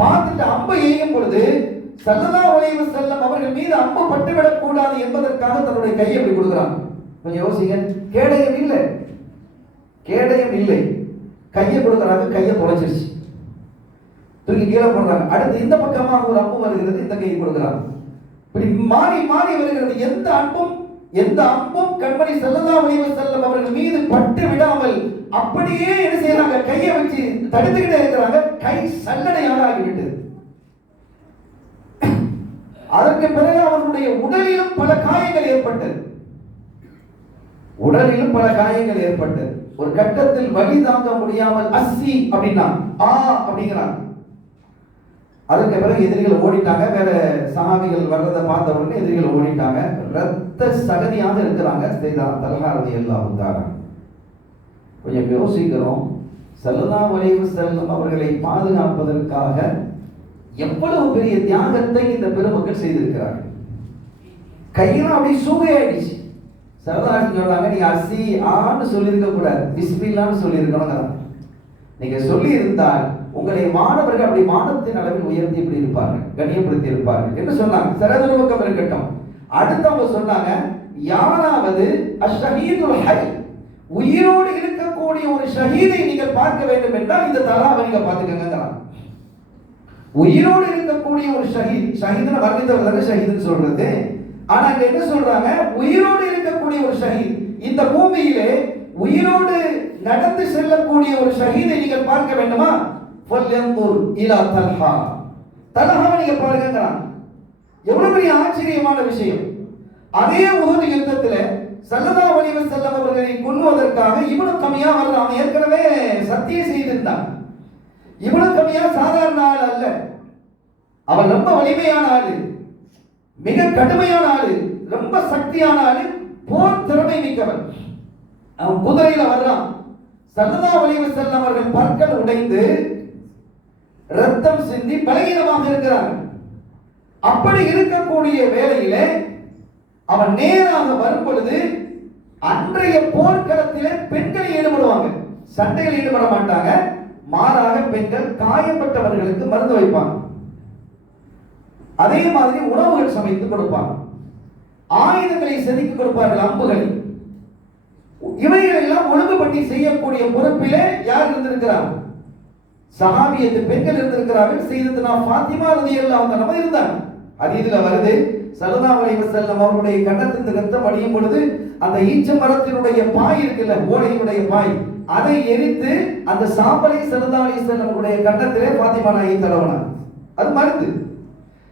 பார்த்துட்டு அம்பு எய்யும் பொழுது ஸல்லல்லாஹு அலைஹி வஸல்லம் அவர்கள் மீது அம்பு பட்டுவிடக் கூடாது என்பதற்காக தன்னுடைய கையை அப்படி கொடுக்குறாங்க. கொஞ்சம் யோசிங்க. கேடயம் இல்லை, கையை கொடுக்குறாங்க. கையை தொலைச்சிருச்சு, தூக்கி கீழே போடுறாங்க. அடுத்து இந்த பக்கமாக ஒரு அம்பு வருகிறது, இந்த கையை கொடுக்குறாங்க. இப்படி மாறி வருகிறது. எந்த அம்பும் கண்மணி ஸல்லல்லாஹு அலைஹி வஸல்லம் அவர்கள் மீது பட்டு விடாமல் அப்படியே என்ன செய்யறாங்க? கையை வச்சு தடுத்துக்கிட்டே இருக்கிறாங்க. கை சல்லடையாக ஆகிவிட்டது. அதற்கு பிறகு அவர்களுடைய உடலிலும் பல காயங்கள் ஏற்பட்டது. ஒரு கட்டத்தில் வலி தாங்க முடியாமல் அஸ்ஸி அப்படின்னா அப்படிங்கிறாங்க. அதுக்கு பிறகு எதிரிகள் ஓடிட்டாங்க. வேற சஹாபிகள் வர்றதை பார்த்த உடனே எதிரிகள் ஓடிட்டாங்க. ரத்த சகதியாக இருக்கிறாங்க. தல்ஹா ரலியல்லாஹு அன்ஹு. கொஞ்சம் யோசிக்கிறோம். ஸல்லல்லாஹு அலைஹி வஸல்லம் அவர்களை பாதுகாப்பதற்காக எவ்வளவு பெரிய தியாகத்தை இந்த பெருமக்கள் செய்திருக்கிறார்கள். கையெல்லாம் அப்படியே சூகையாயிடுச்சு. சரதாசன் சொல்றாங்க, நீங்க அசி ஆன்னு சொல்லியிருக்க கூடாது, பிஸ்மில்லான்னு சொல்லியிருக்கணும். நீங்க சொல்லி இருந்தால் உங்களை மாணவர்கள் அப்படி மானத்தின் அளவில் உயர்த்தி இப்படி இருப்பார்கள், கண்ணியப்படுத்தி இருப்பார்கள் என்று சொன்னாங்க. சிறந்த பக்கம் இருக்கட்டும். அடுத்தவங்க சொன்னாங்க, யாராவது அஷ்ஷஹீதுல் ஹை, உயிரோடு இருக்கக்கூடிய ஒரு ஷஹீதை நீங்கள் பார்க்க வேண்டும் என்றால் இந்த தலாவை நீங்க பார்த்துக்கங்க. உயிரோடு இருக்கக்கூடிய ஒரு ஷஹீத், ஷஹீதுன்னு வர்ணித்தவர் தானே ஷஹீதுன்னு சொல்றது. ஆனா இங்க என்ன சொல்றாங்க, உயிரோடு இருக்கக்கூடிய ஒரு ஷஹீத், இந்த பூமியிலே உயிரோடு நடந்து செல்லக்கூடிய ஒரு ஷஹீதை நீங்கள் பார்க்க வேண்டுமா, ஃபல்யன்துர் இலா தல்ஹா, தல்ஹாவை நீங்க பாருங்க. எவ்வளவு பெரிய ஆச்சரியமான விஷயம். அதே உஹது யுத்தத்துல ஸல்லல்லாஹு அலைஹி வஸல்லம் அவர்களை கொல்வதற்காக இப்னு கமியா அவர்கள் ஏற்கனவே சத்தியம் செய்திருந்தார். இப்னு கமியா சாதாரண ஆள் அல்ல, அவர் ரொம்ப வலிமையான ஆளு, மிக கடுமையான ஆளு, ரொம்ப சக்தியான ஆளு, போர் திறமை மிக்கவர். அவன் குதிரையில வர்றான். ஸல்லல்லாஹு அலைஹி வஸல்லம் அவர்கள் பற்கள் உடைந்து ரத்தம் சிந்தி பலகீனமாக இருக்கிறார்கள். அப்படி இருக்கக்கூடிய வேளையிலே அவன் நேராக வரும் பொழுது, அன்றைய போர்க்களத்திலே பெண்கள் ஈடுபடுவாங்க, சண்டையில் ஈடுபட மாட்டாங்க. மாறாக பெண்கள் காயப்பட்டவர்களுக்கு மருந்து வைப்பாங்க, அதே மாதிரி உணவுகள் சமைத்து கொடுப்பாங்க, ஆயுதங்களை செதுக்கி கொடுப்பார்கள், அம்புகளை. இவைகள் எல்லாம் ஒழுங்குபட்டி செய்யக்கூடிய பொறுப்பிலே யார் இருந்திருக்கிறார், சஹாபியத்து பெண்கள் இருந்திருக்கிறார்கள். சையதத்துனா ஃபாத்திமா ரலியல்லாஹு அன்ஹா இருந்தாங்க. அது இதுல வருது. ஸல்லல்லாஹு அலைஹி வஸல்லம் அவருடைய கன்னத்திலிருந்து ரத்தம் வடியும் பொழுது அந்த ஈச்ச மரத்தினுடைய பாய் இருக்குல்ல, ஓலையுடைய பாய், அதை எரித்து அந்த சாம்பலை ஸல்லல்லாஹு அலைஹி வஸல்லம் அவருடைய கன்னத்திலே ஃபாத்திமா நாயகி தடவினார். அது மருந்து.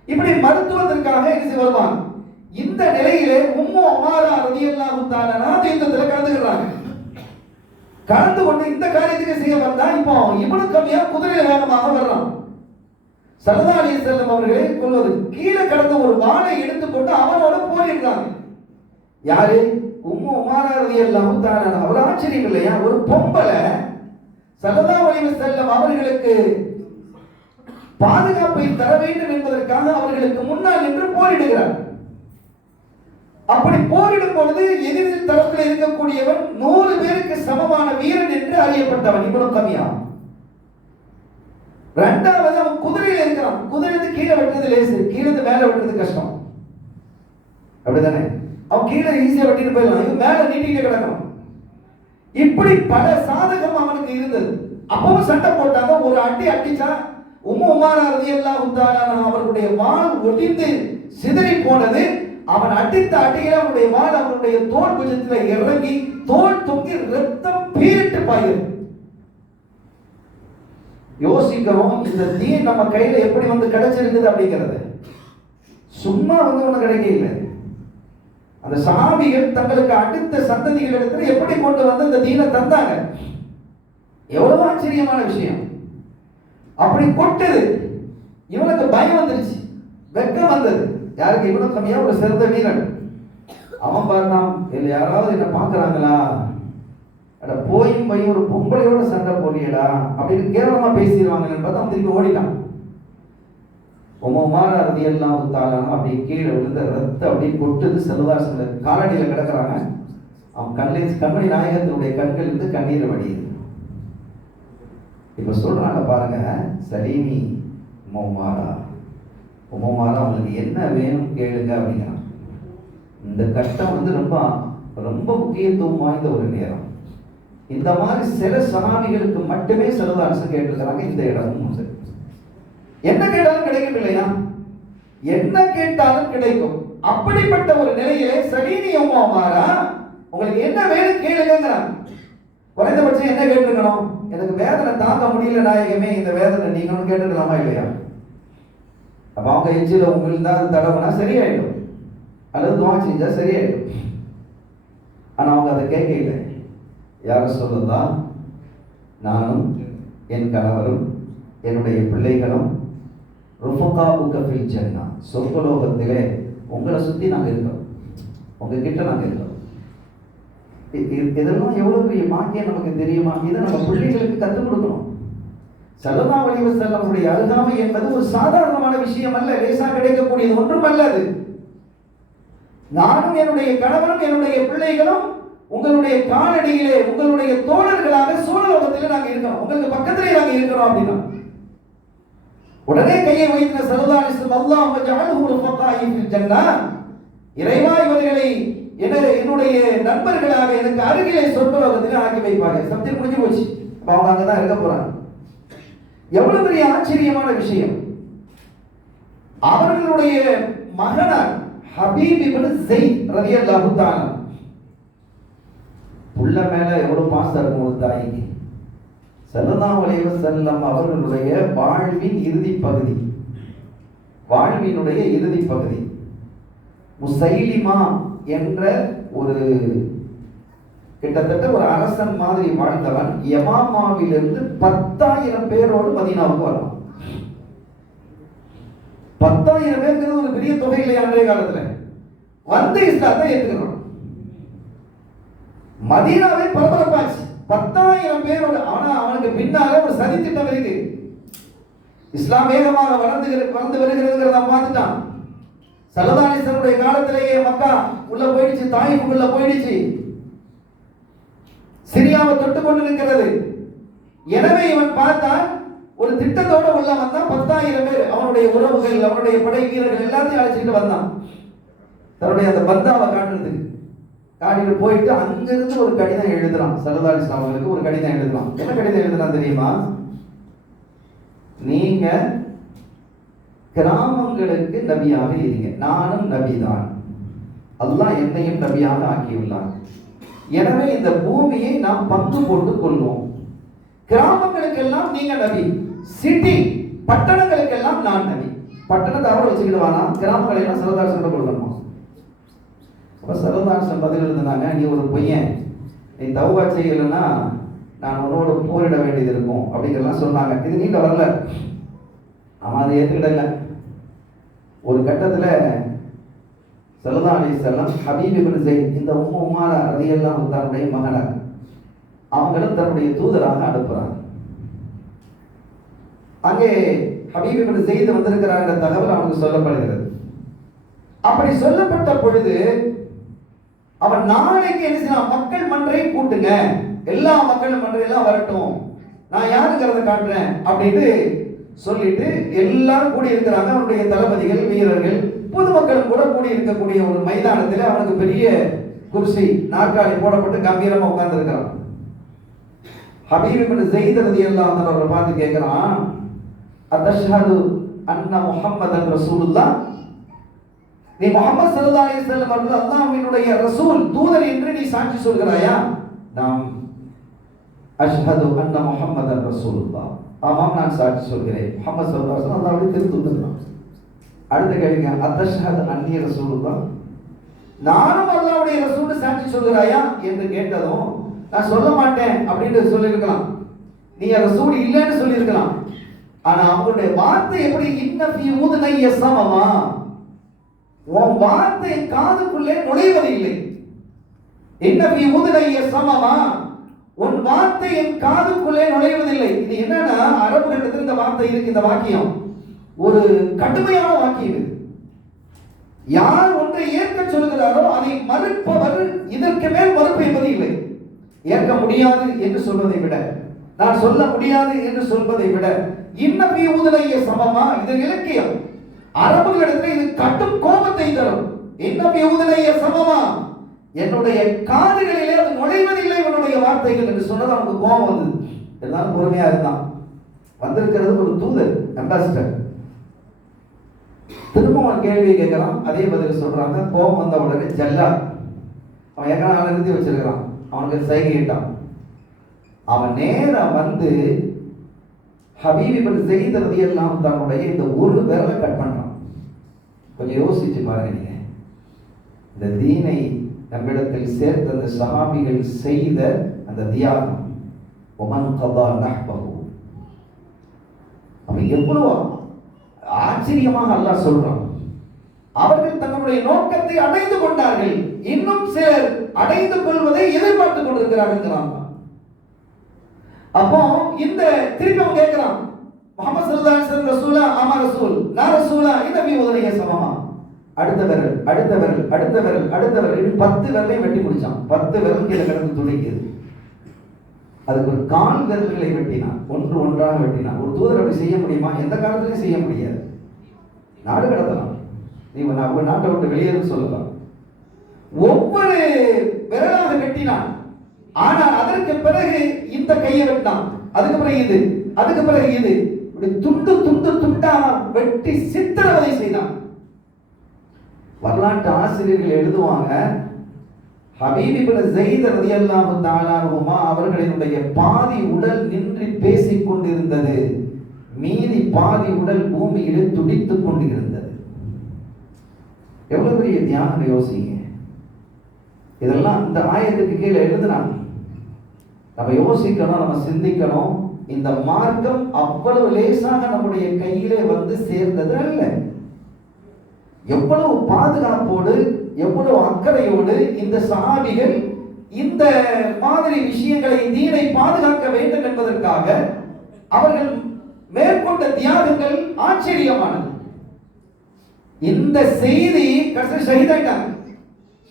இப்படி மருத்துவத்திற்காக என்ன வருவாங்க. இந்த நிலையிலே உம்மு உமாரா ரலியல்லாஹு தஆலா யுத்தத்தில் கலந்துக்கிறாங்க. கலந்து கொண்டு இந்த காரியத்துக்கு செய்ய வந்தா, இப்போ இப்னு கமியா குதிரை வேகமாக வர்றான். ஸல்லல்லாஹு அலைஹி வஸல்லம் அவர்களை கொல்வது, கீழே கடந்த ஒரு வாளை எடுத்துக்கொண்டு அவனோட போரிடுறாங்க. யாரு, உம்மு உமாரா ரலியல்லாஹு தஆலா. ஒரு ஆச்சரியம் இல்லையா, ஒரு பொம்பளை ஸல்லல்லாஹு அலைஹி வஸல்லம் அவர்களுக்கு பாதுகாப்பை தர வேண்டும் என்பதற்காக அவர்களுக்கு முன்னால் நின்று போரிடுகிறார். அப்படி போரிடும் பொழுது எதிரில் தரப்பில் இருக்கக்கூடியவன் 100 பேருக்கு சமமான வீரன் என்று அறியப்பட்டவன் இப்னு கமியா. இரண்டாவது, அவன் குதிரையில் இருக்கிறான். குதிரையிலிருந்து கீழே வெட்டுறது லேசு, கீழே மேல வெட்டுறது கஷ்டம், அப்படிதானே? அவன் கீழே ஈஸியா வெட்டிட்டு போயிடலாம், இவன் மேல நீட்டிட்டு கிடக்கணும். இப்படி பல சாதகம் அவனுக்கு இருந்தது. அப்பவும் சண்டை போட்டாங்க. ஒரு அடி அடிச்சா உம்மு உமாரா ரலியல்லாஹு தஆலா அவர்களுடைய வாள் ஒடிந்து சிதறி போனது. அவன் அடித்த அடியில அவனுடைய வாள் அவனுடைய தோல் புஜத்தில் இறங்கி தோல் தொங்கி ரத்தம் பீரிட்டு பாயுது. யோசிக்கிறோம், இந்த தீன் நம்ம கையில எப்படி வந்து கிடைச்சிருக்குது அப்படிங்கிறது. சும்மா வந்து ஒண்ணு கிடைக்கல. அந்த சஹாபிகள் தங்களுக்கு அடுத்த சந்ததிகள் இடத்துல எப்படி கொண்டு வந்து இந்த தீனை தந்தாங்க. எவ்வளவு ஆச்சரியமான விஷயம். அப்படி கொட்டது. இவனுக்கு பயம் வந்துருச்சு, வெட்கம் வந்தது. யாருக்கு, இப்னு கமியா ஒரு சிறந்த வீரன். அவன் பார்த்தான், இல்ல யாராவது என்ன பாக்குறாங்களா, அட போயும் போய் ஒரு பொம்பளையோட சண்டை போறியடா அப்படின்னு கேவலமா பேசிடுவாங்கன்னு பார்த்தா அவன் திருப்பி ஓடிட்டான். உம்மு உமாரா ரலியல்லாஹு தஆலா அப்படியே கீழே விழுந்த ரத்தம் அப்படியே கொட்டுது. ஸல்லல்லாஹு காலடியில கிடக்குறாங்க. அவன் கண்மணி நாயகத்தினுடைய கண்கள் இருந்து கண்ணீர் வடியுது. இப்ப சொல்றாங்க பாருங்க, சலீமி உம்மு உமாரா, உங்களுக்கு என்ன வேணும் கேளுங்க அப்படிங்கிறான். இந்த கட்டம் வந்து ரொம்ப ரொம்ப முக்கியத்துவம் வாய்ந்த ஒரு நேரம். இந்த மாதிரி சில சஹாபிகளுக்கு மட்டுமே ஸல்லல்லாஹு கேட்டிருக்கிறாங்க. இந்த இடமும் உண்டு. என்ன கேட்டாலும் கிடைக்கும் இல்லையா, என்ன கேட்டாலும் கிடைக்கும். அப்படிப்பட்ட ஒரு நிலையிலே சலீமி உம்மு உமாரா, உங்களுக்கு என்ன வேணும் கேளுங்கிறாங்க. குறைந்தபட்சம் என்ன கேட்டிருக்கணும், எனக்கு வேதனை தாங்க முடியல நாயகமே, இந்த வேதனை நீங்களும் கேட்டுக்கலாமா இல்லையா? அப்ப அவங்க எச்சில உங்களுக்கு தான் தடவைனா சரியாயிடும், அல்லது துவா செஞ்சா சரியாயிடும். ஆனா அவங்க அதை கேட்க இல்லை. யார சொல்லலாம், நானும் என் கணவரும் என்னுடைய பிள்ளைகளும் ருஃபகாஉக ஃபில் ஜன்னா, சொர்க்கலோகத்திலே உங்களை சுத்தி நாங்க இருக்கோம், உங்ககிட்ட நாங்க இருக்கோம். இதெல்லாம் எவ்வளவு பெரிய பாக்கியம் நமக்கு தெரியுமா? இதை நம்ம பிள்ளைகளுக்கு கற்றுக் கொடுக்கணும். ஸல்லல்லாஹு அலைஹி வஸல்லம் அருகாமை என்பது ஒரு சாதாரணமான விஷயம் அல்ல, லேசா கிடைக்கக்கூடியது ஒன்றும் அல்ல. அது நானும் என்னுடைய கணவனும் என்னுடைய பிள்ளைகளும் உங்களுடைய காலடியிலே உங்களுடைய தோழர்களாக சூழலோகத்திலே நாங்கள் இருக்கிறோம், உங்களுக்கு பக்கத்திலே நாங்கள் இருக்கிறோம் அப்படின்னா உடனே கையை வைத்த ஸல்லல்லாஹு அலைஹி வஸல்லம் அல்லாஹ் வஜஅல்ஹு ரஃபகாஇ ஃபில் ஜன்னah, இறைவா இவர்களை என்னுடைய நண்பர்களாக எனக்கு அருகிலே சொர்க்கலோகத்திலே ஆக்கி வைப்பாங்க. சப்ஜெக்ட் முடிஞ்சு போச்சு. அப்ப அவங்க அங்கதான் இருக்க போறாங்க. எவ்வளவு பெரிய ஆச்சரியமான விஷயம். அவர்களுடைய மகனார் ஹபீப் இப்னு ஸைத் ரலியல்லாஹு தஆலா, புள்ள மேல எவ்வளவு பாசம் இருக்கும் ஒரு தாய்க்கு. ஸல்லல்லாஹு அலைஹி வஸல்லம் அவர்களுடைய வாழ்வின் இறுதி பகுதி, வாழ்வினுடைய இறுதி பகுதி, முசைலிமா என்ற ஒரு கிட்டத்தட்ட ஒரு அரசன் மாதிரி வாழ்ந்தவன் யமாமாவிலிருந்து 10,000 பேரோடு மதீனாவுக்கு வரலாம். 10,000 பேருக்கு ஒரு பெரிய தொகை இல்லை அன்றைய காலத்துல. வந்து இஸ்லாத்தை ஏற்றுக்கணும். மதீனாவை பரபரப்பாச்சு 10,000 பேரோடு. ஆனா அவனுக்கு பின்னால ஒரு சதி திட்டம் இருக்கு. இஸ்லாம் வேகமாக வளர்ந்து வருகிறதுங்கிறத பார்த்துட்டான். ஸல்லல்லாஹு அலைஹி வஸல்லம் காலத்திலேயே மக்கா உள்ள போயிடுச்சு, தாயிஃபுக்குள்ள போயிடுச்சு, சிரியாவை தொட்டு கொண்டு இருக்கிறது. எனவே இவன் பார்த்தான் ஒரு திட்டத்தோட உள்ள வந்தான். 10,000 பேர் அவனுடைய உறவுகள், அவனுடைய படை வீரர்கள் எல்லாத்தையும் அழைச்சிட்டு வந்தான். தன்னுடைய அந்த பந்தாவை காட்டுறதுக்கு காட்டிட்டு போயிட்டு அங்கிருந்து ஒரு கடிதம் எழுதுறான். ஸல்லல்லாஹு அலைஹி வஸல்லம் அவர்களுக்கு ஒரு கடிதம் எழுதுறான். என்ன கடிதம் எழுதுறான் தெரியுமா? நீங்க கிராமங்களுக்கு நபியாக இருங்க, நானும் நபிதான், அல்லாஹ் என்னையும் நபியாக ஆக்கியுள்ளான். எனவே இந்த பூமியை நாம் பங்கு போட்டுக் கொள்வோம். கிராமங்களுக்கெல்லாம் நீங்க நபி, சிட்டி பட்டணங்களுக்கெல்லாம் நான் நபி. பட்டணத்தை அவரை வச்சுக்கிடுவானா, கிராமங்களை எல்லாம் சரதாசன் கொள்ளணும். அப்ப சரதாசன் பதில் இருந்தாங்க, நீ ஒரு பையன், நீ தௌபா செய்யலைன்னா நான் உன்னோட போரிட வேண்டியது இருக்கும் அப்படிங்கிறலாம் சொன்னாங்க. இது நீண்ட வரல, அவன் அதை ஏற்றுக்கிடல. ஒரு கட்டத்தில் ஸல்லல்லாஹு அலைஹி வஸல்லம் ஹபீப் இப்னு ஸைத், இந்த உம்மாரா ரலியல்லாஹு தஆலாவுடைய மகனார், அவங்களும் தன்னுடைய தூதராக அனுப்புறாங்க. அங்கே ஹபீப் இப்னு ஸைத் வந்திருக்கிறார் என்ற தகவல் அவனுக்கு சொல்லப்படுகிறது. அப்படி சொல்லப்பட்ட பொழுது அவன் நாளைக்கு என்ன செய்யலாம், மக்கள் மன்றை கூட்டுங்க, எல்லா மக்கள் மன்றையெல்லாம் வரட்டும், நான் யாருங்கிறத காட்டுறேன் அப்படின்னு சொல்லிட்டு எல்லாரும் கூடி இருக்கிறாங்க. அவனுடைய தளபதிகள், வீரர்கள், பொதுமக்களும் கூட கூடி இருக்கக்கூடிய ஒரு மைதானத்தில் அவனுக்கு பெரிய குர்சி நாற்காலி போடப்பட்டு கம்பீரமா உட்கார்ந்து இருக்கிறான். ஹபீப் இப்னு ஸைத் ரலியல்லாஹு அன்ஹு அவரை பார்த்து கேட்கிறான், அத்தஷ்ஹது அன்ன முஹம்மதன் ரசூலுல்லாஹ், நீ முஹம்மது ஸல்லல்லாஹு அலைஹி வஸல்லம் அவர்கள் அல்லாஹ்வினுடைய ரசூல், தூதர் என்று நீ சாட்சி சொல்கிறாயா? நாம் அஷ்ஹது அன்ன முஹம்மதன் ரசூலுல்லாஹ், ஆமாம் நான் சாட்சி சொல்கிறேன், முஹம்மது ஸல்லல்லாஹு அலைஹி வஸல்லம் அல்லாஹ்வுடைய திருத்தூதர். அடுத்த கேள்வி, அத்தஷ்ஹது அன்னி ரசூலுல்லாஹ், நானும் அல்லாஹ்வுடைய ரசூல் சாட்சி சொல்கிறாயா என்று கேட்டதும் நான் சொல்ல மாட்டேன் அப்படின்னு சொல்லியிருக்கலாம், நீ ரசூல் இல்லைன்னு சொல்லியிருக்கலாம். ஆனா அவங்களுடைய வார்த்தை எப்படி, இன்ன ஃபீ உதுனை யஸ்மமா, உன் வார்த்தை காதுக்குள்ளே நுழைவது இல்லை. இன்ன ஃபீ உதுனை யஸ்மமா, உன் வார்த்தை என் காதுக்குள்ளே நுழைவதில்லை. இது என்னன்னா அரபு கட்டத்தில் இந்த வார்த்தை இருக்கு, இந்த வாக்கியம் ஒரு கடுமையான வாக்கியம் இது. யார் ஒன்றை ஏற்க சொல்கிறாரோ அதை மறுப்பவர் இதற்கு மேல் மறுப்பு என்பது இல்லை. ஏற்க முடியாது என்று சொல்வதை விட, நான் சொல்ல முடியாது என்று சொல்வதை விட, இன்னபி உதலைய சமமா, இது இலக்கியம். அரபுகளிடத்தில் இது கட்டும் கோபத்தை தரும். இன்னபி உதலைய சமமா, என்னுடைய காதுகளிலே அது நுழைவதில்லை உன்னுடைய வார்த்தைகள் என்று சொன்னது அவனுக்கு கோபம் வந்தது. எல்லாரும் பொறுமையா இருந்தான். வந்திருக்கிறது ஒரு தூதர், அம்பாசிடர். திரும்ப அவன் கேள்வியை கேட்கலாம், அதே பதில் சொல்றாங்க. கோபம் வந்த உடனே ஜல்லாத், அவன் ஏற்கனவே நிறுத்தி வச்சிருக்கிறான், அவனுக்கு சைகையிட்டான். அவன் நேரா வந்து ஹபீப் இப்னு ஸைத் ரலியல்லாஹு தன்னுடைய இந்த ஒரு விரலை கட் பண்றான். கொஞ்சம் யோசிச்சு பாருங்க நீங்க, இந்த தீனை நம்மிடத்தில் சேர்த்த அந்த சஹாபிகள் செய்த அந்த தியாகம், ஒமன் கதா நஹ்பஹு, அவன் எவ்வளவு ஆச்சரியமாக அல்லாஹ் சொல்றான். அவர்கள் தங்களுடைய நோக்கத்தை அடைந்து கொண்டார்கள், இன்னும் சிலர் அடைந்து கொள்வதை எதிர்பார்த்துக் கொண்டிருக்கிறார்கள். அப்போ இந்த திருப்பி அவன் கேட்கிறான், முஹம்மது ஸல்லல்லாஹு அலைஹி வஸல்லம் ரசூலா, ஆமா ரசூல், நான் ரசூலா, இன்னபி உதலைய சமமா, அடுத்த விரல், அடுத்த விரல், அடுத்த விரல், அடுத்த விரல், 10 விரலையும் வெட்டி முடிச்சான். 10 விரல் கீழே கிடந்து துடிக்குது. அதுக்கு ஒரு கால் விரல்களை வெட்டினான், ஒன்று ஒன்றாக வெட்டினான். ஒரு தூதர் அப்படி செய்ய முடியுமா? எந்த காலத்திலையும் செய்ய முடியாது. நாடு கடத்தலாம், நீ நாட்டை விட்டு வெளியேறும் சொல்லலாம். ஒவ்வொரு விரலாக வெட்டினான். ஆனால் அதற்கு பிறகு இந்த கையை வெட்டினான், அதுக்கு பிறகு இது, அதுக்கு பிறகு இது, இப்படி துண்டு துண்டு துண்டா வெட்டி சித்திரவதை செய்தான். வரலாற்று ஆசிரியர்கள் எழுதுவாங்க, ஹபீப் இப்னு ஸைத் ரலியல்லாஹு தஆலா அன்ஹுமா அவர்களினுடைய பாதி உடல் நின்று பேசிக் கொண்டிருந்தது, மீதி பாதி உடல் பூமியிலே துடித்துக் கொண்டிருந்தது. எவ்வளவு பெரிய தியானம் யோசிங்க. இதெல்லாம் இந்த ஆயத்துக்கு கீழே எழுதுனாங்க. நம்ம யோசிக்கணும், நம்ம சிந்திக்கணும். இந்த மார்க்கம் அவ்வளவு லேசாக நம்முடைய கையிலே வந்து சேர்ந்தது அல்ல. எவ்வளவு பாதுகாப்போடு, எவ்வளவு அக்கறையோடு இந்த சஹாபிகள் இந்த மாதிரி விஷயங்களை, தீனை பாதுகாக்க வேண்டும் என்பதற்காக அவர்கள் மேற்கொண்ட தியாகங்கள் ஆச்சரியமானது. இந்த செய்தி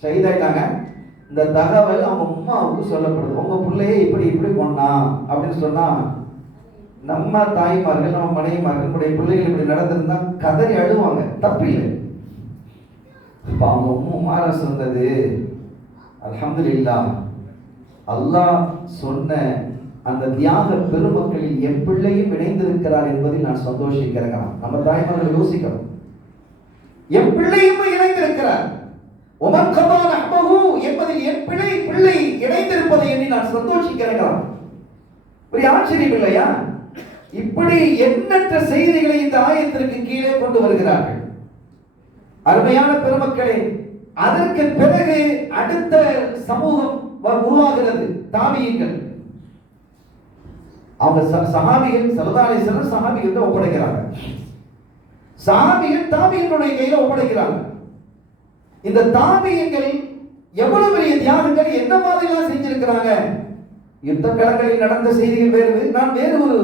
ஷஹீதாயிட்டாங்க. இந்த தகவல் அவங்க அம்மாவுக்கு சொல்லப்படுது. உங்க பிள்ளையே இப்படி இப்படி கொண்டா அப்படின்னு சொன்னா, நம்ம தாய்மார்கள், நம்ம மனைவிமார்கள், நம்முடைய பிள்ளைகள் இப்படி நடந்திருந்தா கதறி அழுவாங்க, தப்பில்லை. இப்ப அவங்க மாற சொன்னது, அல்ஹம்துலில்லாஹ், அல்லாஹ் சொன்ன அந்த தியாக பெருமக்களில் என் பிள்ளையும் இணைந்திருக்கிறார் என்பதில் நான் சந்தோஷிக்கிறேன். நம்ம தாய்மார்கள் யோசிக்கணும், என் பிள்ளையும் இணைந்திருக்கிறார், என்பதில் என் பிள்ளை இணைந்திருப்பதை எண்ணி நான் சந்தோஷிக்கிறேன். ஒரு ஆச்சரியம் இல்லையா? இப்படி எண்ணற்ற செய்திகளை இந்த ஆயத்திற்கு கீழே கொண்டு வருகிறார்கள். அருமையான பெருமக்களே, அதற்கு பிறகு அடுத்த சமூகம் உருவாகிறது, தாபியீன்கள். அவங்க சஹாபிகள் ஸல்லல்லாஹு அலைஹி வஸல்லம் சஹாபிகிட்ட ஒப்படைக்கிறாங்க. சஹாபிகள் தாபியீன்களுடைய கையில ஒப்படைக்கிறாங்க. இந்த தாபியீன்கள் எவ்வளவு பெரிய தியாகங்கள், என்ன மாதிரிலாம் செஞ்சிருக்கிறாங்க. யுத்த களங்களில் நடந்த செய்திகள் வேறு. நான் வேறு ஒரு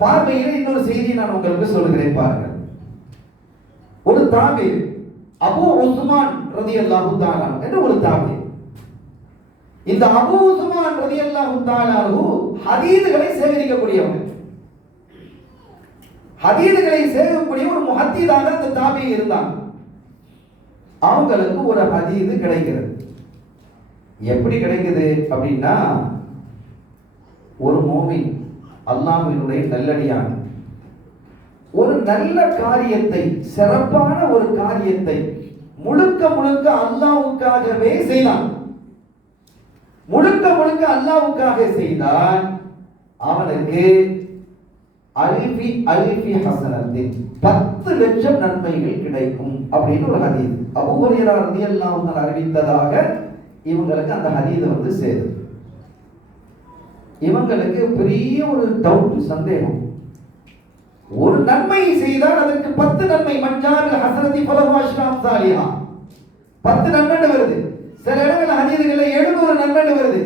பார்வையில் இன்னொரு செய்தியை நான் உங்களுக்கு சொல்கிறேன், பாருங்கள். ஒரு தாபி, அபூ உஸ்மான் ரலியல்லாஹு தஆலா என்ற ஒரு தாபி. இந்த அபூ உஸ்மான் ரலியல்லாஹு தஆலா ஹதீதுகளை சேகரிக்கக்கூடியவங்க, ஹதீதுகளை சேகரிக்கக்கூடிய ஒரு முஹத்தீதாக அந்த தாபி இருந்தாங்க. அவங்களுக்கு ஒரு ஹதீது கிடைக்கிறது. எப்படி கிடைக்குது அப்படின்னா, ஒரு மோமின், அல்லாஹ்வினுடைய நல்லடியான், ஒரு நல்ல காரியத்தை, சிறப்பான ஒரு காரியத்தை முழுக்க முழுக்க அல்லாஹ்வுக்காகவே செய்தான். முழுக்க முழுக்க அல்லாஹ்வுக்காக செய்தான். அவனுக்கு அல்ஃபி ஹஸனத்தின் 10 லட்சம் நன்மைகள் கிடைக்கும் அப்படின்னு ஒரு ஹதீஸ் அபூ ஹுரைரா ரலியல்லாஹு அன்ஹு அறிவித்ததாக இவங்களுக்கு அந்த ஹதீஸ் வந்து சேருது. இவங்களுக்கு பெரிய ஒரு டவுட், சந்தேகம். ஒரு நன்மை செய்தால் அதற்கு 10 நன்மை, மஞ்சால் ஹஸனதி ஃபலஹு அஷ்ரு அம்சாலிஹா, 10 நன்மை வருது. சில இடங்கள்ல ஹதீஸ்கள்ல 700 நன்மை வருது.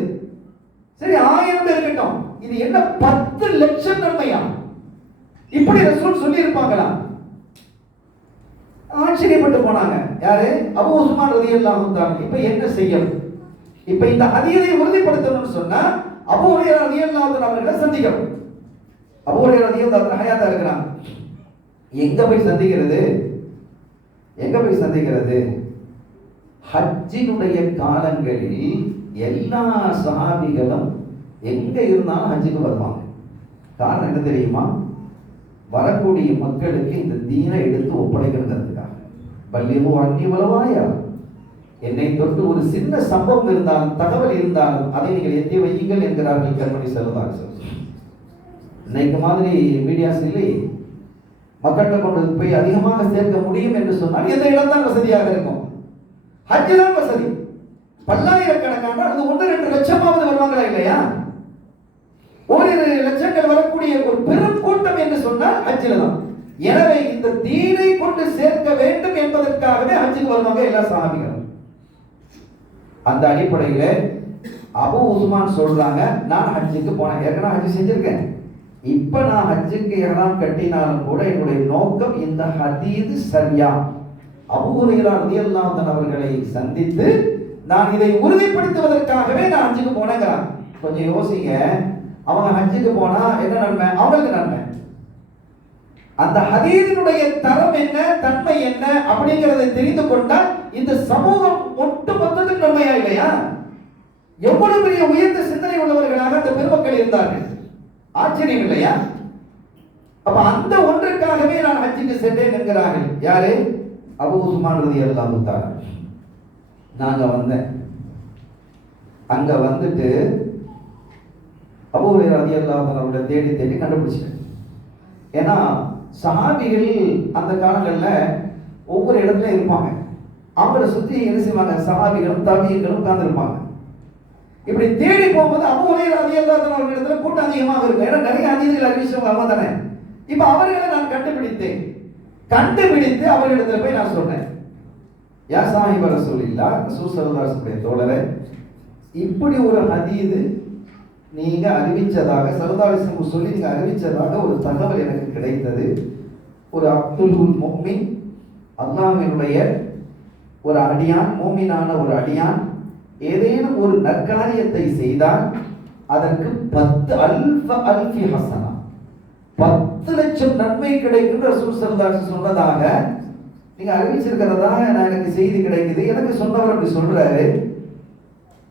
சரி, 1000 இருக்கட்டும், இது என்ன 10 லட்சம் நன்மையா? இப்படி ரசூல் சொல்லி இருப்பாங்களா? ஆச்சரியப்பட்டு போனாங்க. யாரு? அபூ உஸ்மான் ரலியல்லாஹு தஆலா. இப்ப என்ன செய்யணும்? இப்ப இந்த ஹதீஸை உறுதிப்படுத்தணும்னு சொன்னா அபூ ஹுரைரா ரலியல்லாஹு தஆலா அவர்களை சந்திக்கணும். அபூ ஹுரைரா ரலியல்லாஹு தஆலா ஹயாத்தா இருக்கிறாங்க. எங்க போய் சந்திக்கிறது? எங்க போய் சந்திக்கிறது? ஹஜ்ஜினுடைய காலங்களில் எல்லா சஹாபிகளும் எங்க இருந்தாலும் ஹஜ்ஜுக்கு வருவாங்க. காரணம் என்ன தெரியுமா? வரக்கூடிய மக்களுக்கு இந்த தீனை எடுத்து ஒப்படைக்கிறதுக்காக. பல்லியமோ அன்னி வலவாயா, என்னை தொட்டு ஒரு சின்ன சம்பவம் இருந்தாலும், தகவல் இருந்தாலும் அதை நீங்கள் எத்தி வையுங்கள் என்கிறார்கள் கண்மணி ஸல்லல்லாஹு அலைஹி வஸல்லம். இன்னைக்கு மாதிரி மீடியாஸ் இல்லை, மக்கள்கிட்ட கொண்டு போய் அதிகமாக சேர்க்க முடியும் என்று சொன்னால் எந்த இடம் தான் வசதியாக இருக்கும்? ஹஜ் தான் வசதி. பல்லாயிரக்கணக்கான, அது 1-2 லட்சமாவது வருவாங்களா இல்லையா? 1 லட்சங்கள் வரக்கூடிய ஒரு பெரும் கூட்டம் என்று சொன்னால் ஹஜ்ஜில் தான். எனவே இந்த தீனை கொண்டு சேர்க்க வேண்டும் என்பதற்காகவே ஹஜ்ஜுக்கு வருவாங்க எல்லா சஹாபிகளும். அந்த அடிப்படையில் அபூ உஸ்மான் சொல்றாங்க, நான் ஹஜ்ஜுக்கு போனேன், ஏற்கனவே ஹஜ் செஞ்சிருக்கேன், இப்ப நான் ஹஜ்ஜுக்கு இஹ்ராம் கட்டினாலும் கூட என்னுடைய நோக்கம் இந்த ஹதீஸ் சரியா, அபூ ஹுரைரா ரலியல்லாஹு அன்ஹு அவர்களை சந்தித்து நான் இதை உறுதிப்படுத்துவதற்காகவே நான் ஹஜ்ஜுக்கு போனேங்கிறான். கொஞ்சம் யோசிங்க, அவங்க ஹஜ்ஜுக்கு போனா என்ன நன்மை? அவங்களுக்கு நன்மை. அந்த ஹதீஸினுடைய தரம் என்ன, தன்மை என்ன அப்படிங்கிறதை தெரிந்து கொண்டால் இந்த சமூகம் ஒட்டுமொத்தத்துக்கு நன்மையா இல்லையா? எவ்வளவு பெரிய உயர்ந்த சிந்தனை உள்ளவர்களாக அந்த பெருமக்கள் இருந்தார்கள். ஆச்சரியம் இல்லையா? அப்ப அந்த ஒன்றுக்காகவே நான் ஹஜ்ஜுக்கு சென்றேன் என்கிறார்கள். யாரு? அபூ உஸ்மான் ரலியல்லாஹு தஆலா. நாங்க வந்தேன், அங்க வந்துட்டு அபூ ஹுரைரா ரலியல்லாஹு அன்ஹு அவர்களை தேடி தேடி கண்டுபிடிச்சேன். ஏன்னா சஹாபிகள் அந்த காலங்களில் ஒவ்வொரு இடத்துல இருப்பாங்க. அவங்கள சுற்றி என்ன செய்வாங்க? சஹாபிகளும் தபீகளும் உட்கார்ந்துருப்பாங்க. இப்படி தேடி போகும்போது அபூ ஹுரைரா ரலியல்லாஹு அன்ஹு அவர்கள் இடத்துல கூட்டம் அதிகமாக இருக்கும். ஏன்னா நிறைய ஹதீஸ்கள் அறிவிச்சவங்க அவங்க தானே. இப்போ அவர்களை நான் கண்டுபிடித்து அவர்களிடத்துல போய் நான் சொன்னேன், யா சாஹிப ரசூலில்லாஹ், ரசூல் ஸல்லல்லாஹு அலைஹி வஸல்லம் தோழரே, இப்படி ஒரு ஹதீஸ் நீங்க அறிவிச்சதாக ஸல்லல்லாஹு அலைஹி வஸல்லம் சொல்லி நீங்க அறிவிச்சதாக ஒரு தகவல் எனக்கு கிடைத்தது. ஒரு அப்துல் முஃமின், அல்லாஹ்வினுடைய ஒரு அடியான், மூமினான ஒரு அடியான் ஏதேனும் ஒரு நற்காரியத்தை செய்தால் அதற்கு 10,000 அல்ஃபி ஹஸனா, 10 லட்சம் நன்மை கிடைக்கும் ரசூல் ஸல்லல்லாஹு அலைஹி வஸல்லம் சொன்னதாக நீங்க அறிவிச்சிருக்கிறதா எனக்கு செய்தி கிடைக்குது. எனக்கு சொன்னவர் அப்படி சொல்றாரு.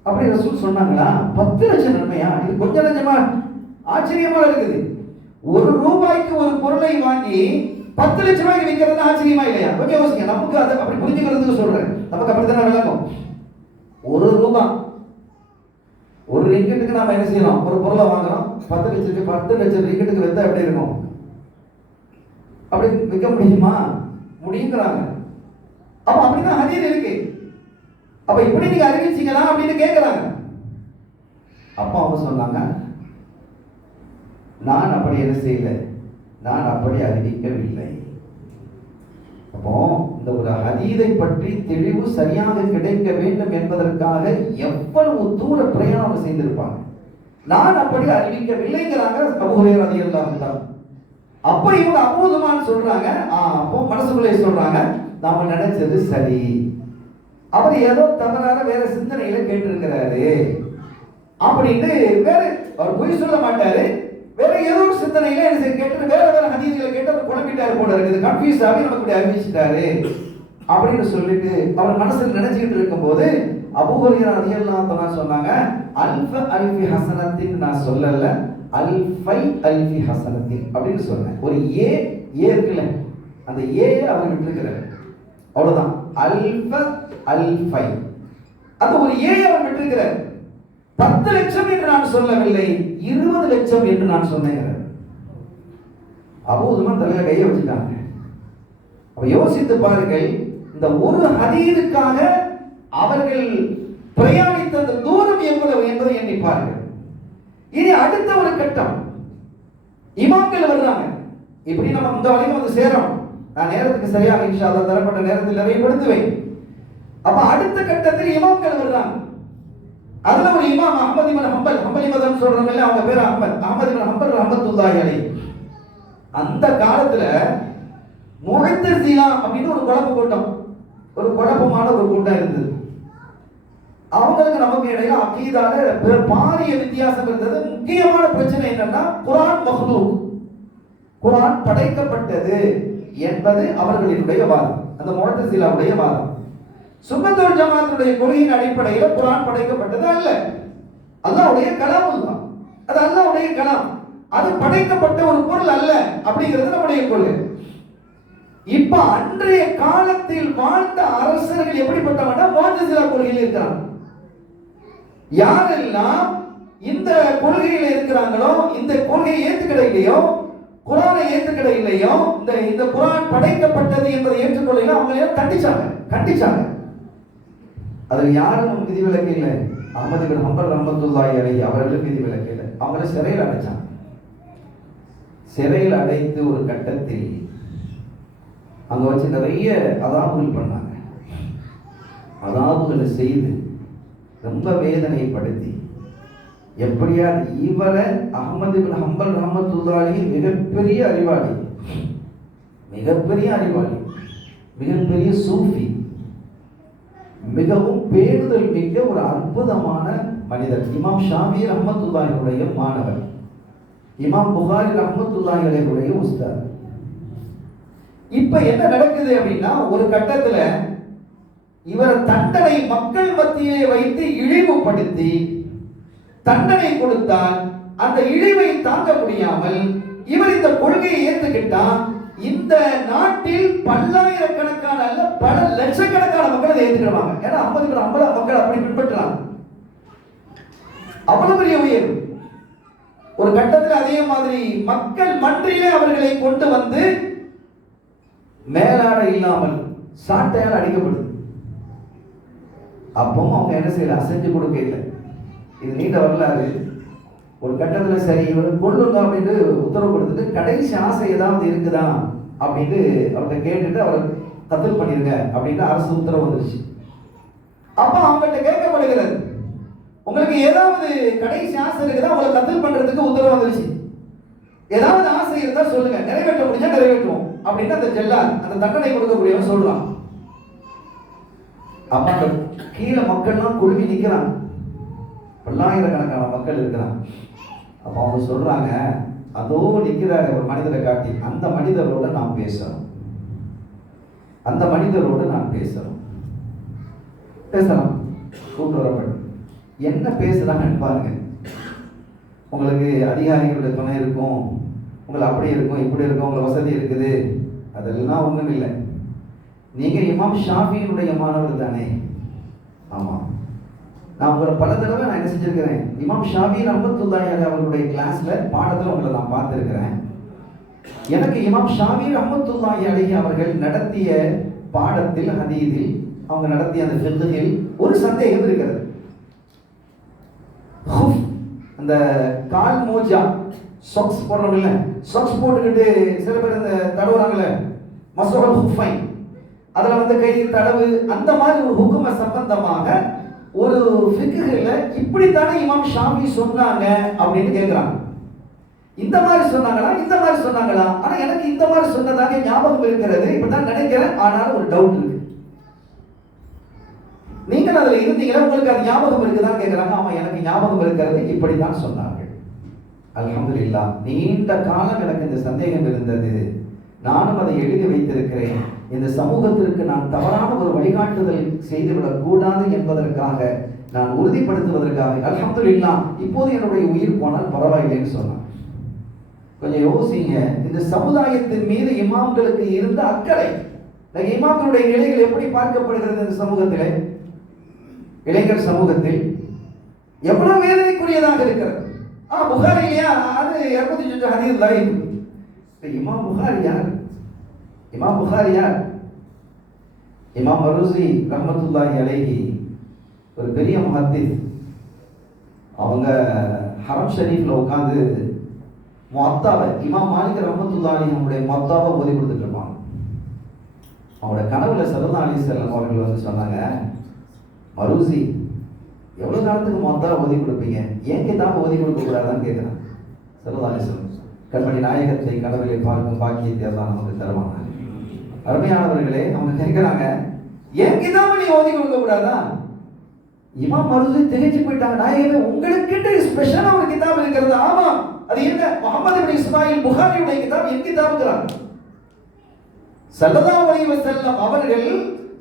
அப்படி ரசூல் சொன்னாங்களா? 10 லட்சம் நன்மையா? இது கொஞ்சம் நஞ்சமா? ஆச்சரியமா இருக்குது. ₹1 ஒரு பொருளை வாங்கி 10 லட்சம் ரூபாய்க்கு விற்கிறது ஆச்சரியமா இல்லையா? கொஞ்சம் யோசிங்க. நமக்கு அதை அப்படி புரிஞ்சுக்கிறதுக்கு சொல்றேன். நமக்கு அப்படித்தானே விளங்கும். ₹1 ஒரு ரிங்கெட்டுக்கு நாம என்ன செய்யலாம்? ஒரு பொருளை வாங்குறோம், 10 லட்சம் ரிங்கெட்டுக்கு வித்தா எப்படி இருக்கும்? அப்படி விற்க முடியுமா? முடியுங்கிறாங்க. அப்ப அப்படிதான் ஹதீஸ் இருக்கு. அப்ப இப்படி நீங்க அறிவிச்சீங்களா அப்படின்னு கேட்கிறாங்க. அப்ப அவங்க சொன்னாங்க, நான் அப்படி என்ன செய்யல, நான் அப்படி அறிவிக்கவில்லை. அப்போ இந்த ஒரு ஹதீஸை பற்றி தெளிவு சரியாக கிடைக்க வேண்டும் என்பதற்காக எவ்வளவு தூர பிரயாணம் செய்திருப்பாங்க. நான் அப்படி அறிவிக்கவில்லைங்கிறாங்க அபூ ஹுரைரா ரலியல்லாஹு அன்ஹு. அப்ப இவங்க அபூ உஸ்மான் சொல்றாங்க, அப்போ மனசுக்குள்ளே சொல்றாங்க, நாம நினைச்சது சரி, அவர் ஏதோ தவறான வேற சிந்தனையில கேட்டிருக்கிறாரு அப்படின்னு. வேற அவர் பொய் சொல்ல மாட்டாரு, வேற ஏதோ ஒரு சிந்தனையில என்ன கேட்டு வேற ஹதீஸ்களை கேட்டு அவர் குழம்பிட்டாரு போல இருக்குது, கன்ஃபியூஸ் ஆகி நமக்கு அறிவிச்சிட்டாரு அப்படின்னு சொல்லிட்டு அவர் மனசுல நினைச்சுக்கிட்டு இருக்கும்போது அபூ ஹுரைரா ரலியல்லாஹு அன்ஹு சொன்னாங்க, அல்ஃபி ஹஸனத்தின் நான் சொல்லல, அல்ஃபி ஹஸனத்தின் அப்படின்னு சொன்னேன். ஒரு ஏ இருக்குல்ல, அந்த ஏ அவர் விட்டுருக்கிறார், அவ்வளவுதான். அல்ஃபை அந்த ஒரு ஏ அவர் விட்டுருக்கிறார். 10 லட்சம் என்று நான் சொல்லவில்லை, 20 லட்சம் என்று நான் சொன்னேன். அபூ உஸ்மான் தலையில கையை வச்சுட்டாங்க. அப்ப யோசித்து பாருங்கள், இந்த ஒரு ஹதீஸுக்காக அவர்கள் பிரயாணித்த அந்த தூரம் எவ்வளவு என்பதை எண்ணி பாருங்கள். இனி அடுத்த ஒரு கட்டம், இமாம்கள் வர்றாங்க. இப்படி நம்ம இந்த வரைக்கும் வந்து சேரும். நான் நேரத்துக்கு சரியாக இன்ஷா அல்லாஹ் தரப்பட்ட நேரத்தில் நிறைவுபடுத்துவேன். அப்ப அடுத்த கட்டத்தில் இமாம்கள் வர்றாங்க. அதுல ஒரு இமாம் அஹ்மத் இப்னு ஹம்பல், ஹம்பலி மதம் சொல்றாங்கல்ல, அவங்க பேர் அஹ்மத் இப்னு ஹம்பல் ரஹ்மத்துல்லாஹி அலைஹி. அந்த காலத்துல முஅத்தஸிலா அப்படின்னு ஒரு குழப்ப கூட்டம், ஒரு குழப்பமான ஒரு கூட்டம் இருந்தது. அவங்களுக்கு நமக்கு இடையில அகீதால பாரிய வித்தியாசம் இருந்தது. முக்கியமான பிரச்சனை என்னன்னா, குர்ஆன் மக்லூக், குர்ஆன் படைக்கப்பட்டது என்பது அவர்களுடைய வாதம், அந்த முஅத்தஸிலாவுடைய வாதம். சுன்னத்துல் ஜமாத்துடைய கொள்கையின் அடிப்படையில் குர்ஆன் படைக்கப்பட்டது அல்ல, அல்லாஹ்வுடைய கலாம் தான். அது அல்லாஹ்வுடைய கலாம், அது படைக்கப்பட்ட ஒரு பொருள் அல்ல அப்படிங்கிறது நம்முடைய கொள்கை. இப்ப அன்றைய காலத்தில் வாழ்ந்த அரசர்கள் எப்படிப்பட்டவனா முஅத்தஸிலா கொள்கையில் இருக்கிறாங்க. யாரெல்லாம் இந்த கொள்கையில இருக்கிறாங்களோ, இந்த கொள்கையை ஏத்துக்கிட இல்லையோ, குர்ஆனை ஏத்துக்கிட இல்லையோ, இந்த குர்ஆன் படைக்கப்பட்டது என்பதை ஏற்றுக்கொள்ளல, அவங்க கண்டிச்சாங்க. அதில் யாரும் விதிவிலக்கு இல்லை. அஹ்மத் இப்னு ஹம்பல் ரஹ்மத்துல்லாஹி அலைஹி அவர்களும் விதிவிலக்கு இல்லை. அவங்களை சிறையில் அடைச்சாங்க. சிறையில் அடைத்து ஒரு கட்டத்தில் அங்க வச்சு நிறைய அதாபுகள் பண்ணாங்க. அதாபுகளை செய்து ரொம்ப வேதனைப்படுத்தி, எப்படியா இவரை அஹ்மத் இப்னு ஹம்பல் ரஹ்மத்துல்லாஹி மிகப்பெரிய அறிவாளி, மிகப்பெரிய சூஃபி, மிகவும் பேணுதல் மிக்க ஒரு அற்புதமான மனிதர். இமாம் ஷாஃபி ரஹ்மத்துல்லாஹியுடைய மாணவர், இமாம் புகாரி ரஹ்மத்துல்லாஹி அலைஹியுடைய உஸ்தாத். இப்ப என்ன நடக்குது அப்படின்னா, ஒரு கட்டத்துல இவர் தண்டனை மக்கள் மத்தியிலே வைத்து இழிவுபடுத்தி தண்டனை கொடுத்தால் அந்த இழிவை தாங்க முடியாமல் இவர் இந்த கொள்கையை ஏற்றுக்கிட்டான். இந்த நாட்டில் பல்லாயிரக்கணக்கான அல்ல பல லட்சக்கணக்கான மக்கள் அதை ஏற்றுக்கிறாங்க. ஏன்னா 50 மக்கள் அப்படி பின்பற்றுறாங்க. அவ்வளவு பெரிய உயர்வு. ஒரு கட்டத்தில் அதே மாதிரி மக்கள் மன்றிலே அவர்களை கொண்டு வந்து மேலாட இல்லாமல் சாட்டையால் அடிக்கப்படுது. அப்பவும் அவங்க என்ன செய்யல, அசைஞ்சு கொடுக்க இல்லை. இது நீண்ட வரலாறு. ஒரு கட்டத்தில் சரி இவர் கொள்ளுங்க அப்படின்னு உத்தரவு கொடுத்துட்டு கடைசி ஆசை ஏதாவது இருக்குதா அப்படின்னு அவர்கிட்ட கேட்டுட்டு அவரை கத்தல் பண்ணிருங்க அப்படின்னு அரசு உத்தரவு வந்துருச்சு. அப்ப அவங்ககிட்ட கேட்கப்படுகிறது, உங்களுக்கு ஏதாவது கடைசி ஆசை இருக்குதா, உங்களை கத்தல் பண்றதுக்கு உத்தரவு வந்துருச்சு, ஏதாவது ஆசை இருந்தா சொல்லுங்க, நிறைவேற்ற முடிஞ்சா நிறைவேற்றுவோம் அப்படின்னு அந்த ஜெல்லார், அந்த தண்டனை கொடுக்கக்கூடியவன் சொல்றான். அப்ப அந்த கீழே மக்கள்லாம் குழுமி நிக்கிறாங்க, பல்லாயிரக்கணக்கான மக்கள் இருக்கிறாங்க. அப்ப அவங்க சொல்றாங்க, அதோ நிக்கிறாரு ஒரு மனிதரை காட்டி, அந்த மனிதரோட நான் பேசணும், அந்த மனிதரோடு நான் பேசணும். கூட்டு வரப்படும். என்ன பேசுறாங்கன்னு பாருங்க. உங்களுக்கு அதிகாரிகளுடைய துணை இருக்கும், உங்களை அப்படி இருக்கும் இப்படி இருக்கும், உங்களுக்கு வசதி இருக்குது, அதெல்லாம் ஒண்ணும் இல்லை. நீங்க இமாம் ஷாஃபியினுடைய மாணவர் தானே? ஆமா. நான் உங்களை பல தடவை நான் என்ன செஞ்சிருக்கிறேன், இமாம் ஷாஃபி ரஹ்மத்துல்லாஹி அலைஹி அவர்களுடைய கிளாஸ்ல பாடத்துல உங்களை நான் பார்த்திருக்கிறேன். எனக்கு இமாம் ஷாஃபி ரஹ்மத்துல்லாஹி அலைஹி அவர்கள் நடத்திய பாடத்தில், ஹதீஸில் அவங்க நடத்திய அந்த ஃபிக்ஹில் ஒரு சந்தேகம் இருக்கிறது. அந்த கால் மோஜா சாக்ஸ் போடுறோம்ல, சாக்ஸ் போட்டுக்கிட்டு சில பேர் இந்த தடவுறாங்கல்ல, மஸ்ஹுல் ஹுஃபைன், அதுல வந்து கை தடவு, அந்த மாதிரி ஒரு ஹுக்கும சம்பந்தமாக ஒரு ஃபிக்ஹ்ல இப்படித்தானே இமாம் ஷாஃபி சொன்னாங்க அப்படின்னு கேட்கிறாங்க. இந்த மாதிரி சொன்னாங்களா, இந்த மாதிரி சொன்னாங்களா? ஆனா எனக்கு இந்த மாதிரி சொன்னதாக ஞாபகம் இருக்கிறது, இப்பதான் நினைக்கிறேன், ஆனால் ஒரு டவுட் இருக்கு. நீங்கள் அதுல இருந்தீங்களா, உங்களுக்கு அது ஞாபகம் இருக்குதான்னு கேட்கிறாங்க. ஆமா, எனக்கு ஞாபகம் இருக்கிறது, இப்படித்தான் சொன்னார்கள். அல்ஹம்துலில்லாஹ், நீண்ட காலம் எனக்கு இந்த சந்தேகம் இருந்தது, நானும் அதை எழுதி வைத்திருக்கிறேன். இந்த சமூகத்திற்கு நான் தவறான ஒரு வழிகாட்டுதல் செய்துவிடக் கூடாது என்பதற்காக, நான் உறுதிப்படுத்துவதற்காக. அல்ஹம்துலில்லாஹ், இப்போது என்னுடைய உயிர் போனால் பரவாயில்லைன்னு சொன்னான். கொஞ்சம் யோசிங்க, இந்த சமுதாயத்தின் மீது இமாம்களுக்கு இருந்த அக்கறை, இமாம்களுடைய நிலைகள் எப்படி பார்க்கப்படுகிறது இந்த சமூகத்திலே, இளைஞர் சமூகத்தில் எவ்வளவு வேதனைக்குரியதாக இருக்கிறது. புகாரி இல்லையா, அது 205 ஹதீஸ் லைவ். இமாம் புகாரி யார்? இமாம் புகாரி யார்? இமாம் மருசி ரஹ்மத்துல்லாஹி அலைஹி ஒரு பெரிய முஹத்திஸ். அவங்க ஹரம் ஷரீஃப்ல உட்கார்ந்து முஅத்தாவை, இமாம் மாலிக் ரஹ்மத்துல்லாஹி அவங்களுடைய முஅத்தாவை ஓதி கொடுத்துட்டு இருப்பாங்க. அவங்களோட கனவுல ஸல்லல்லாஹு அலைஹி வஸல்லம் அவர்கள் வந்து சொன்னாங்க, மருசி எவ்வளவு காலத்துக்கு முஅத்தாவை ஓதி கொடுப்பீங்க, ஏன் கிதாபை ஓதி கொடுக்க கூடாதான்னு கேட்கிறாங்க. ஸல்லல்லாஹு அலைஹி வஸல்லம், கண்மணி நாயகத்தை கனவிலே பார்க்கும் பாக்கியத்தை எல்லாம் நமக்கு தருவாங்க. அருமையானவர்களே, அவங்க கேட்கிறாங்க, ஏன் கிதாபை நீ ஓதி கொடுக்க கூடாதா? இமாம் மருசி திகைச்சு போயிட்டாங்க. நாயகமே, உங்களுக்கு ஸ்பெஷலா ஒரு கிதாப் இருக்கிறது. ஆமா, அது என்ன? முஹம்மது இப்னு இஸ்மாயில் புகாரியுடைய கிதாப், என் கிதாப்ங்கறாங்க. ஸல்லல்லாஹு அலைஹி வஸல்லம் அவர்கள்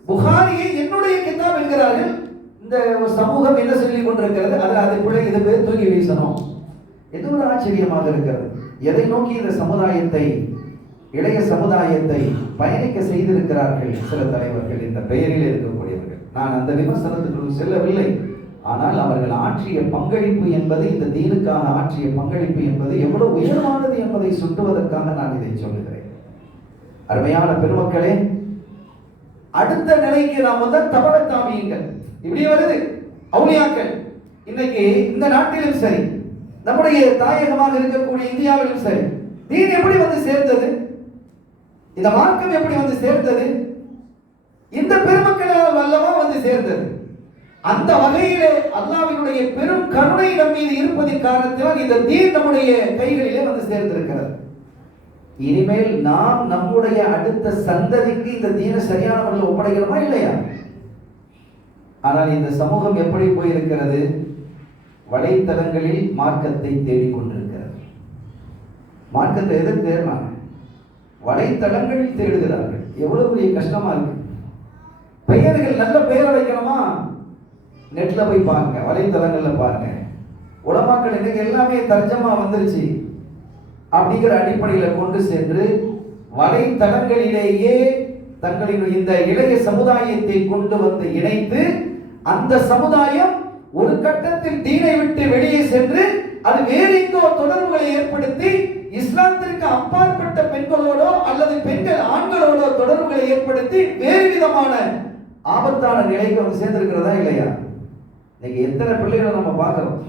புகாரியை என்னுடைய கிதாப் என்கிறார்கள். இந்த சமூகம் என்ன சொல்லிக் கொண்டிருக்கிறது? அது பிள்ளை, இது பேர் தூக்கி வீசணும். இது ஒரு ஆச்சரியமாக இருக்கிறது. எதை நோக்கி இந்த சமுதாயத்தை, இளைய சமுதாயத்தை பயணிக்க செய்திருக்கிறார்கள் சில தலைவர்கள், இந்த பெயரில் இருக்கக்கூடியவர்கள். நான் அந்த விமர்சனத்துக்கு செல்லவில்லை. ஆனால் அவர்கள் ஆற்றிய பங்களிப்பு என்பது, இந்த தீனுக்காக ஆற்றிய பங்களிப்பு என்பது எவ்வளவு உயர்வானது என்பதை சுட்டுவதற்காக நான் இதை சொல்லுகிறேன். அருமையான பெருமக்களே, அடுத்த நிலைக்கு நாம் வந்து தபல தாபியங்கள் இப்படி வருது, அவுலியாக்கள். இன்னைக்கு இந்த நாட்டிலும் சரி, நம்முடைய தாயகமாக இருக்கக்கூடிய இந்தியாவிலும் சரி, தீன் எப்படி வந்து சேர்ந்தது, இந்த மார்க்கம் எப்படி வந்து சேர்ந்தது? இந்த பெருமக்களால் அல்லவா வந்து சேர்ந்தது. அந்த வகையிலே அல்லாஹ்வினுடைய பெரும் கருணை நம் மீது இருப்பதின் காரணத்தினால் இந்த தீன் நம்முடைய கைகளிலே வந்து சேர்ந்திருக்கிறது. இனிமேல் நாம் நம்முடைய அடுத்த சந்ததிக்கு இந்த தீன சரியான முறையில் ஒப்படைக்கிறோமா இல்லையா? ஆனால் இந்த சமூகம் எப்படி போயிருக்கிறது? வலைத்தளங்களில் மார்க்கத்தை தேடிக்கொண்டிருக்கிறது. மார்க்கத்தை எதிர்த்து தேடுறாங்க, வலைத்தளங்களில் தேடுகிறார்கள். எவ்வளவு பெரிய கஷ்டமா இருக்கு. பெயர்கள் நல்ல பெயரை வைக்கணுமா? நெட்ல போய் பாருங்க, வலைத்தளங்கள்ல பாருங்க. உலமாக்கள் இன்னைக்கு எல்லாமே தர்ஜமா வந்துருச்சு அப்படிங்கிற அடிப்படையில் கொண்டு சென்று வலைத்தளங்களிலேயே தங்களின் இந்த இளைய சமுதாயத்தை கொண்டு வந்து இணைத்து, அந்த சமுதாயம் ஒரு கட்டத்தில் தீனை விட்டு வெளியே சென்று அது வேறு எங்கோ தொடர்புகளை ஏற்படுத்தி இஸ்லாத்திற்கு அப்பாற்பட்ட பெண்களோடோ அல்லது பெண்கள் ஆண்களோடோ தொடர்புகளை ஏற்படுத்தி வேறு விதமான ஆபத்தான நிலைக்கு வந்து சேர்ந்திருக்கிறதா இல்லையா? இன்னைக்கு எத்தனை பிள்ளைகளை நம்ம பார்க்கிறோம்,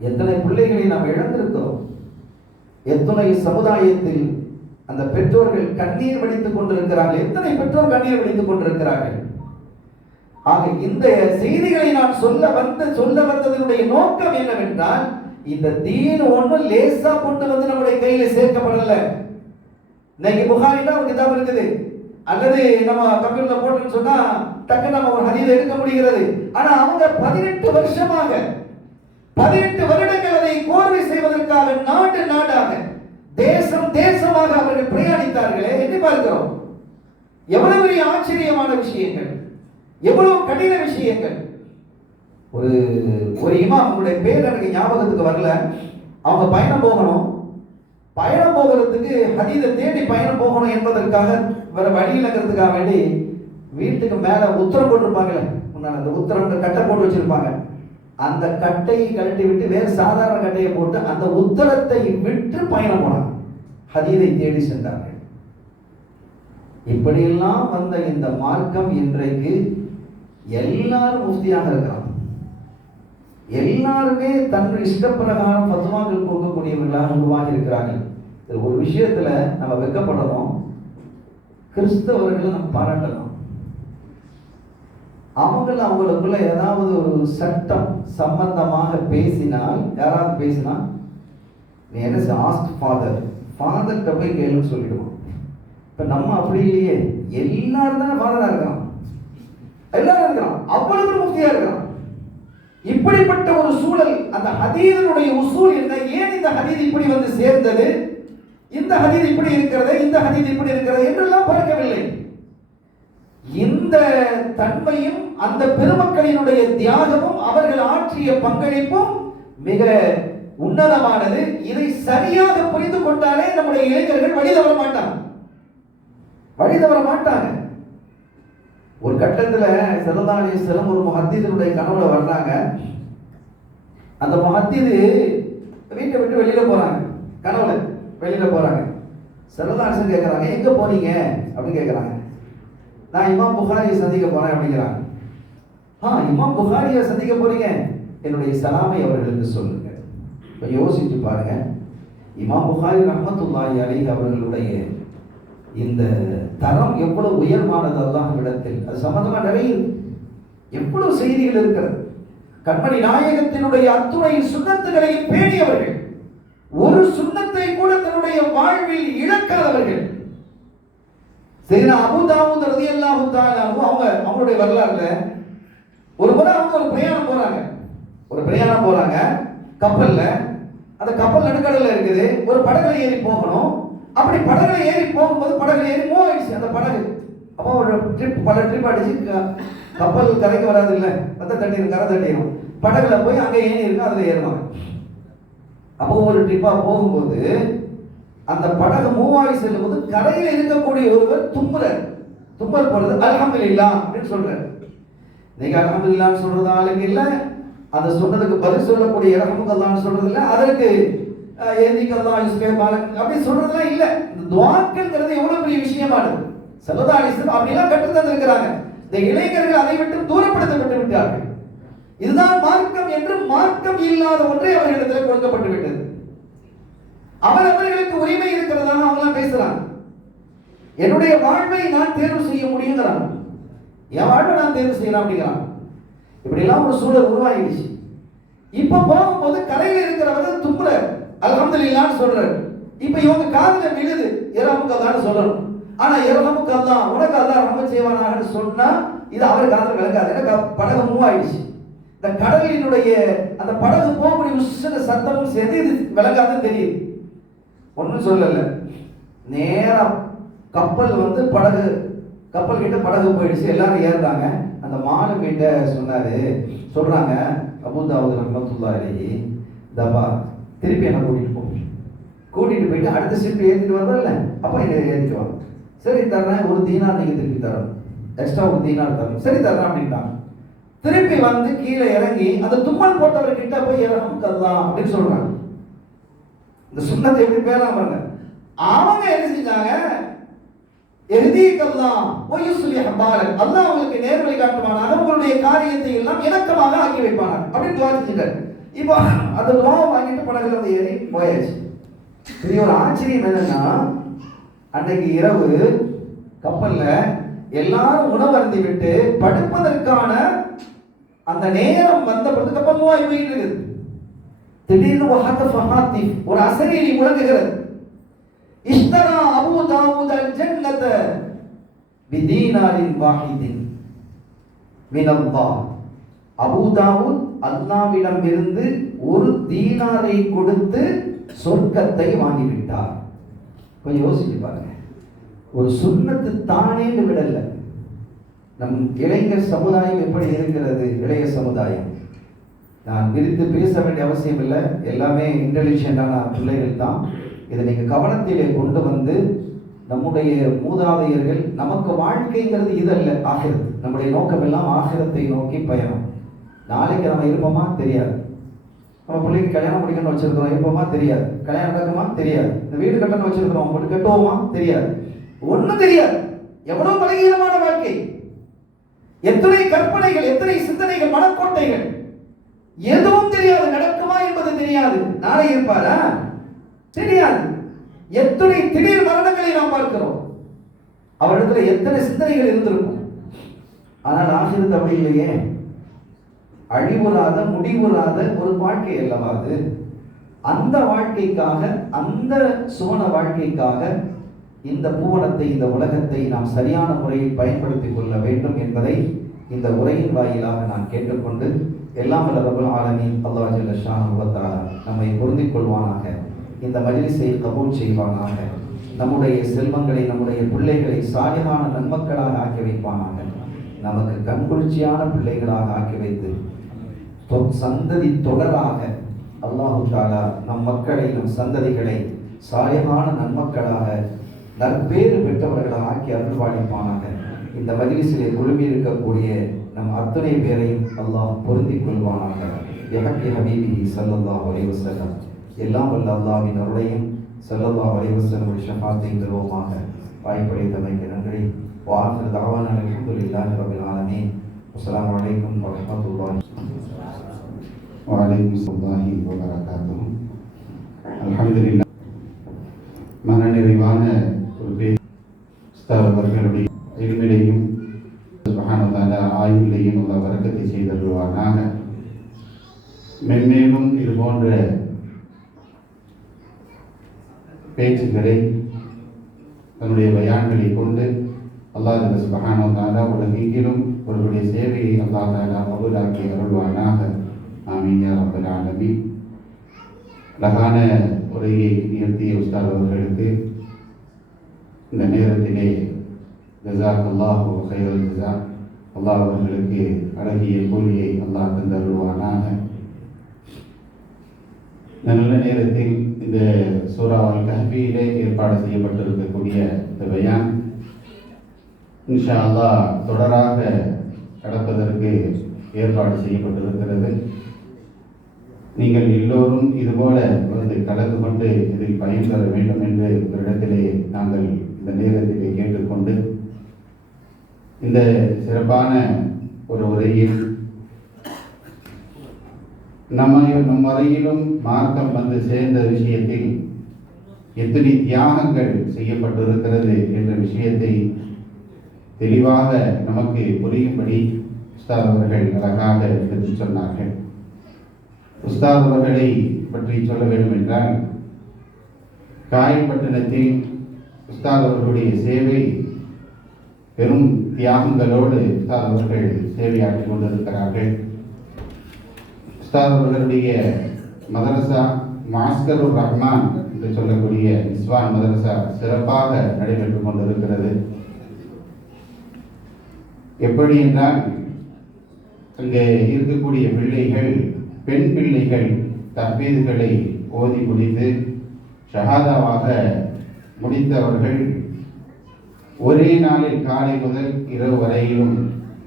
எத்தனை பிள்ளைகளை நாம் இழந்திருக்கிறோம், எத்தனை சமுதாயத்தில் அந்த பெற்றோர்கள் கண்ணீர் வடித்துக் கொண்டிருக்கிறார்கள், எத்தனை பெற்றோர் கண்ணீர் வடித்துக் கொண்டிருக்கிறார்கள். ஆக இந்த செய்திகளை நான் சொல்ல வந்ததனுடைய நோக்கம் என்னவென்றால், இந்த தீன் ஒண்ணு லேசா கொண்டு வந்து நம்முடைய கையில சேர்க்கப்படல. இன்னைக்கு புகாரில ஒரு கிதாப் இருக்குது, அல்லது நம்ம கம்ப்யூட்டர்ல போட்டோம்னு சொன்னா டக்கு நம்ம ஒரு ஹதீஸ் எடுக்க முடிகிறது. ஆனா அவங்க 18 வருஷமாக 18 வருடங்கள் அதை கோர்வை செய்வதற்காக நாடு நாடாக தேசம் தேசமாக அவர்கள் பிரயாணித்தார்களே, என்ன பார்க்கிறோம்? எவ்வளவு பெரிய ஆச்சரியமான விஷயங்கள், எவ்வளவு கடின விஷயங்கள். ஒரு ஒரு இமாம், அவங்களுடைய பேர் எனக்கு ஞாபகத்துக்கு வரல, அவங்க பயணம் போகணும், பயணம் போகிறதுக்கு ஹதீஸை தேடி பயணம் போகணும் என்பதற்காக வேற வழி இல்லைங்கிறதுக்காக வேண்டி வீட்டுக்கு மேல உத்தரம் போட்டிருப்பாங்கல்ல, முன்னாடி அந்த உத்தரம் கட்டை போட்டு வச்சிருப்பாங்க, அந்த கட்டையை கழட்டி விட்டு வேறு சாதாரண கட்டையை போட்டு அந்த உத்தரத்தை விட்டு பயணம் போனாங்க, ஹதீஸை தேடி சென்றார்கள். இப்படியெல்லாம் வந்த இந்த மார்க்கம் இன்றைக்கு எல்லாரும் முஃப்தியாக இருக்கிறாங்க, எல்லாருமே தன் இஷ்டப்பிரகாரம் பத்துவாக்கள் கொடுக்கக்கூடியவர்களாக உருவாகி இருக்கிறார்கள். ஒரு விஷயத்துல நம்ம வெட்கப்படணும், கிறிஸ்தவர்களை நம்ம பாராட்டணும். அவங்களுக்குள்ள ஏதாவது ஒரு சட்டம் சம்பந்தமாக பேசினால், யாராவது பேசினா நீ என்ன ஆஸ்க் ஃபாதர்கிட்ட போய் கேளுன்னு சொல்லிடுவோம். இப்ப நம்ம அப்படி இல்லையே, எல்லாரும் தானே ஃபாதரா இருக்கிறோம், எல்லாரும் இருக்கிறோம், அவ்வளவு முஃப்தியா இருக்கிறோம். இப்படிப்பட்ட ஒரு சூழல், அந்த ஹதீஸினுடைய உசூல் என்ன, ஏன் இந்த ஹதீஸ் இப்படி வந்து சேர்ந்தது, இந்த ஹதீஸ் இப்படி இருக்கிறது, இந்த ஹதீஸ் இப்படி இருக்கிறது என்றெல்லாம் பார்க்கவில்லை. இந்த தன்மையும் அந்த பெருமக்களினுடைய தியாகமும் அவர்கள் ஆற்றிய பங்களிப்பும் மிக உன்னதமானது. இதை சரியாக புரிந்து கொண்டாலே நம்முடைய இளைஞர்கள் வழி தவற மாட்டாங்க. ஒரு கட்டத்துல ஸல்லல்லாஹு அலைஹி வஸல்லம் ஒரு முஹத்திஸுடைய கனவுல வர்றாங்க. அந்த முஹத்திஸ் வீட்டை விட்டு வெளியில போறாங்க, கனவுல வெளியில போறாங்க. ஸல்லல்லாஹு அலைஹி வஸல்லம் கேட்கறாங்க, எங்க போறீங்க அப்படின்னு கேட்கறாங்க. நான் இமாம் புகாரியை சந்திக்க போறேன் அப்படிங்கிறாங்க. இமாம் புகாரியை சந்திக்க போறீங்க, என்னுடைய சலாமை அவர்களுக்கு சொல்லுங்க. இப்ப யோசிச்சு பாருங்க, இமாம் புகாரி ரஹ்மத்துல்லாஹி அலைஹி அவர்களுடைய இந்த தரம் எவ்வளவு உயர்வானது அல்லாஹ்விடத்தில். அது சம்பந்தமா நிறைய எவ்வளவு செய்திகள் இருக்கிறது. கண்மணி நாயகத்தினுடைய அத்துணை சுன்னத்துகளையும் பேணியவர்கள், ஒரு சுன்னத்தை கூட தன்னுடைய வாழ்வில் இழக்காதவர்கள். சரினா அபூ தாவூத் ரலியல்லாஹு தஆலா அவங்களுடைய வரலாறுல ஒரு முறை அவங்க ஒரு பிரயாணம் போறாங்க கப்பல்ல. அந்த கப்பல் நடுக்கடல்ல இருக்குது, ஒரு படகுல ஏறி போகணும். அப்படி படகுல ஏறி போகும்போது படகுல ஏறி மூவ் ஆயிடுச்சு அந்த படகு. அப்போ ஒரு பல ட்ரிப் அடிச்சு கப்பல் கரைக்கு வராது இல்லை, கரை தட்டிடும். படகுல போய் அங்கே ஏறி இருக்கு, அதுல ஏறுவாங்க. அப்போ ஒரு ட்ரிப்பா போகும்போது அந்த படகு மூவ் ஆகி செல்லும் போது கரையில் இருக்கக்கூடிய ஒருவர் தும்பல் போறது அல்ஹம்துலில்லாஹ் அப்படின்னு சொல்றாரு. நீங்க அல்ஹம்துலில்லாஹ்னு சொல்றது ஆளுங்க இல்ல, அந்த சொன்னதுக்கு பதில் சொல்லக்கூடிய இரஹமுக்கல்லாஹ்னு சொல்றது இல்ல, அதற்கு ஏதிக்கல்லாஹ் யுஸ்கே பாலக் அப்படி சொல்றதுலாம் இல்ல. இந்த துஆக்கிறது எவ்வளவு பெரிய விஷயமானது. ஸல்லல்லாஹு அலைஹி வஸல்லம் அப்படிலாம் கற்று தந்திருக்கிறாங்க. இந்த இளைஞர்கள் அதை விட்டு தூரப்படுத்தப்பட்டு விட்டார்கள். இதுதான் மார்க்கம் என்று மார்க்கம் இல்லாத ஒன்றை அவர்களிடத்தில் கொடுக்கப்பட்டு விட்டது. அவர்களுக்கு உரிமை இருக்கிறதாக அவங்க பேசுறாங்க. என்னுடைய வாழ்வை நான் தேர்வு செய்ய முடியுங்கிறாங்க, என் வாழ்வை நான் தேர்வு செய்யலாம் அப்படிங்கிறாங்க. இப்படி எல்லாம் ஒரு சூழல் உருவாகிடுச்சு. இப்ப போகும்போது கரையில இருக்கிறவர் துப்புற அல்ஹம்துலில்லாஹ்னு சொல்றாரு. இப்ப இவங்க காதுல விழுது இரஹமுக்கல்லான்னு சொல்லணும். ஆனா இரஹமுக்கல்லா உனக்கு அல்லாஹ் ரஹமத் செய்வானான்னு சொன்னா இது அவர் காதுல விளங்காது. ஏன்னா படகு மூவ் ஆயிடுச்சு. இந்த கடலினுடைய அந்த படகு போகக்கூடிய உஷ்ண சத்தமும் சேர்ந்து இது விளங்காதுன்னு தெரியுது. ஒன்றும் சொல்லல. நேரம் கப்பல் வந்து கப்பல் கிட்ட படகு போயிடுச்சு. எல்லாரும் ஏறுறாங்க. அந்த மாலு கிட்ட சொல்றாங்க அபூதாவுத் ரஹ்மத்துல்லாஹி அலைஹி, தபா திருப்பி என்ன கூட்டிட்டு போயிட்டு அடுத்த ஷிப் ஏற்றிட்டு வரல, அப்போ என்ன ஏற்றிட்டு வாங்க. சரி தர்றேன், ஒரு தீனார் நீங்க திருப்பி தரணும், எக்ஸ்ட்ரா ஒரு தீனார் தரணும். சரி தர்றேன் அப்படின்ட்டாங்க. திருப்பி வந்து கீழே இறங்கி அந்த தும்மல் போட்டவர் கிட்ட போய் இரஹமுக்கல்லா அப்படின்னு சொல்றாங்க. இந்த சுன்னத்தை எப்படி பேரா பாருங்க. அவங்க என்ன செஞ்சாங்க, எஹ்தீகல்லாஹ் வ யுஸ்லிஹ் பாலக், அல்லாஹ் உங்களுக்கு நேர் வழி காட்டுவானாக, உங்களுடைய காரியத்தை எல்லாம் இணக்கமாக ஆக்கி வைப்பானாக அப்படின்னு துஆ செஞ்சாங்க. இப்போ அந்த துஆவை வாங்கிட்டு படகுல வந்து ஏறி போயாச்சு. பெரிய ஒரு ஆச்சரியம் என்னன்னா, அன்னைக்கு இரவு கப்பல்ல எல்லாரும் உணவருந்தி விட்டு படுப்பதற்கான அந்த நேரம் வந்த பிறகு கப்பல் மூவாகி போயிட்டு இருக்குது. திடீர்னு ஒரு அசரீரி முழங்குகிறது. இஷ்தரா அபூ தாவூத் அல் ஜன்னத பிதீனாரின் வாஹிதின் மினல்லாஹ். அபூ தாவூத் அல்லாஹ்விடம் இருந்து ஒரு தீனாரை கொடுத்து சொர்க்கத்தை வாங்கிவிட்டார். கொஞ்சம் யோசிச்சு பாருங்க. ஒரு சுன்னத்து தானேன்னு விடல. நம் இளைஞர் சமுதாயம் எப்படி இருக்கிறது? இளைய சமுதாயம், நான் விரித்து பேச வேண்டிய அவசியம் இல்லை, எல்லாமே இன்டெலிஜென்டான பிள்ளைகள் தான். இதை நீங்கள் கவனத்திலே கொண்டு வந்து நம்முடைய மூதாதையர்கள், நமக்கு வாழ்க்கைங்கிறது இதல்ல, ஆகிரத். நம்முடைய நோக்கம் எல்லாம் ஆகிரத்தை நோக்கி பயணம். நாளைக்கு நம்ம இருப்போமா தெரியாது. நம்ம பிள்ளைக்கு கல்யாணம் முடிக்கணும்னு வச்சிருக்கிறோம், இருப்போமா தெரியாது. கல்யாணம் நடக்குமா தெரியாது. இந்த வீடு கட்டணும் வச்சிருக்கிறோம், வீடு கட்டுவோமா தெரியாது. ஒன்றும் தெரியாது. எவ்வளவு பலகீனமான வாழ்க்கை, எத்தனை கற்பனைகள், எத்தனை சிந்தனைகள், மனக்கோட்டைகள், எதுவும் தெரியாது. நடக்குமா என்பது தெரியாது. நாளை இருப்பாரா தெரியாது. எத்தனை திடீர் மரணங்களை நாம் பார்க்கிறோம். அவரிடத்துல எத்தனை சிந்தனைகள் இருந்திருக்கும். ஆனால் ஆகிரத் அப்படி இல்லையே. அழிவுறாத முடிவுறாத ஒரு வாழ்க்கை அல்லவா அது. அந்த வாழ்க்கைக்காக, அந்த சுவன வாழ்க்கைக்காக இந்த பூவனத்தை, இந்த உலகத்தை நாம் சரியான முறையில் பயன்படுத்திக் கொள்ள வேண்டும் என்பதை இந்த உரையின் வாயிலாக நான் கேட்டுக்கொண்டு, எல்லாம் வல்ல ரப்பல் ஆலமீன் அல்லாஹ் ஜல்ல ஷானஹு வ தஆலா நம்மை பொருந்திக் கொள்வானாக, இந்த மஜ்லிஸை கபூல் செய்வானாக, நம்முடைய செல்வங்களை, நம்முடைய பிள்ளைகளை சாலிஹான நன்மக்களாக ஆக்கி வைப்பானாக, நமக்கு கண்குளிர்ச்சியான பிள்ளைகளாக ஆக்கி வைத்து சந்ததி தொடராக அல்லாஹு தஆலா நம் மக்களை, நம் சந்ததிகளை சாலிஹான நன்மக்களாக, நற்பேறு பெற்றவர்களாக ஆக்கி அருள்வாளிப்பானாக. இந்த மஜ்லிஸிலே குழுமி இருக்கக்கூடிய நம் அத்தனை பேரையும் அல்லாஹ் பொருந்திக் கொள்வானாக. யஹக்கி ஹபீபிஹி ஸல்லல்லாஹு அலைஹி வஸல்லம். எல்லாம் வல்ல அல்லாஹ்வின் அருளையும் ஸல்லல்லாஹு அலைஹி வஸல்லம் ஷஃபாத்தையும் பெறுவோமாக. வாய்ப்பளித்தமைக்கு நன்றி. வஆகிரு தஅவானா அல்ஹம்துலில்லாஹி ரப்பில் ஆலமீன். அஸ்ஸலாமு அலைக்கும் வரஹ்மத்துல்லாஹி வலைக்குமுஸ்ஸலாமி வபரகாத்துஹு. அல்ஹம்துலில்லாஹ். மனநிறைவான ஒரு உஸ்தாத் அவர்களுடைய இல்மிலையும் சுப்ஹானஹு வ தஆலா ஆயுளையும் அல்லாஹ் பரக்கத்தை செய்தருள்வானாக. மென்மேலும் இது போன்ற பேச்சுக்களை, தன்னுடைய பயான்களை கொண்டு அல்லாஹ் சுப்ஹானஹு வ தஆலா உலகெங்கிலும் அவர்களுடைய சேவையை அல்லாஹ் தஆலா கபூலாக்கி அருள்வானாக. ஆமீன் யா ரப்பல் ஆலமீன். அழகான உரையை நிகழ்த்திய உஸ்தாத் அவர்களுக்கு இந்த நேரத்திலே ஜஸாக்கல்லாஹு கைரல் ஜஸா, அல்லாஹ் அவர்களுக்கு அழகிய கூலியை அல்லாஹ் தந்தருள்வானாக. நல்ல நேரத்தில் இந்த சூரா அல் கஹ்ஃபியிலே ஏற்பாடு செய்யப்பட்டிருக்கக்கூடிய இந்த பயான் இன்ஷா அல்லாஹ் தொடராக கடப்பதற்கு ஏற்பாடு செய்யப்பட்டிருக்கிறது. நீங்கள் எல்லோரும் இதுபோல வந்து கலந்து கொண்டு இதில் பயன் பெற வேண்டும் என்று ஒரு இடத்திலே நாங்கள் இந்த நேரத்திலே கேட்டுக்கொண்டு, இந்த சிறப்பான ஒரு உரையில் நம் வரையிலும் மார்க்கம் வந்து சேர்ந்த விஷயத்தில் எத்தனை தியாகங்கள் செய்யப்பட்டிருக்கிறது என்ற விஷயத்தை தெளிவாக நமக்கு புரியும்படி உஸ்தாத் அவர்கள் அழகாக எடுத்து சொன்னார்கள். உஸ்தாத் அவர்களை பற்றி சொல்ல வேண்டும் என்றால், காயல்பட்டினத்தில் உஸ்தாத் அவர்களுடைய சேவை பெரும் தியாகங்களோடு உஸ்தாத் அவர்கள் சேவையாற்றிக் கொண்டிருக்கிறார்கள். உஸ்தாத் அவர்களுடைய மதரசா மாஸ்கருர் ரஹ்மான் என்று சொல்லக்கூடிய இஸ்வான் மதரசா சிறப்பாக நடைபெற்றுக் கொண்டிருக்கிறது. எப்படி என்றால், அங்கே இருக்கக்கூடிய பிள்ளைகள், பெண் பிள்ளைகள் தஹ்பீதுகளை ஓதி முடித்து ஷஹாதாவாக முடித்தவர்கள் ஒரே நாளில் காலை முதல் இரவு வரையிலும்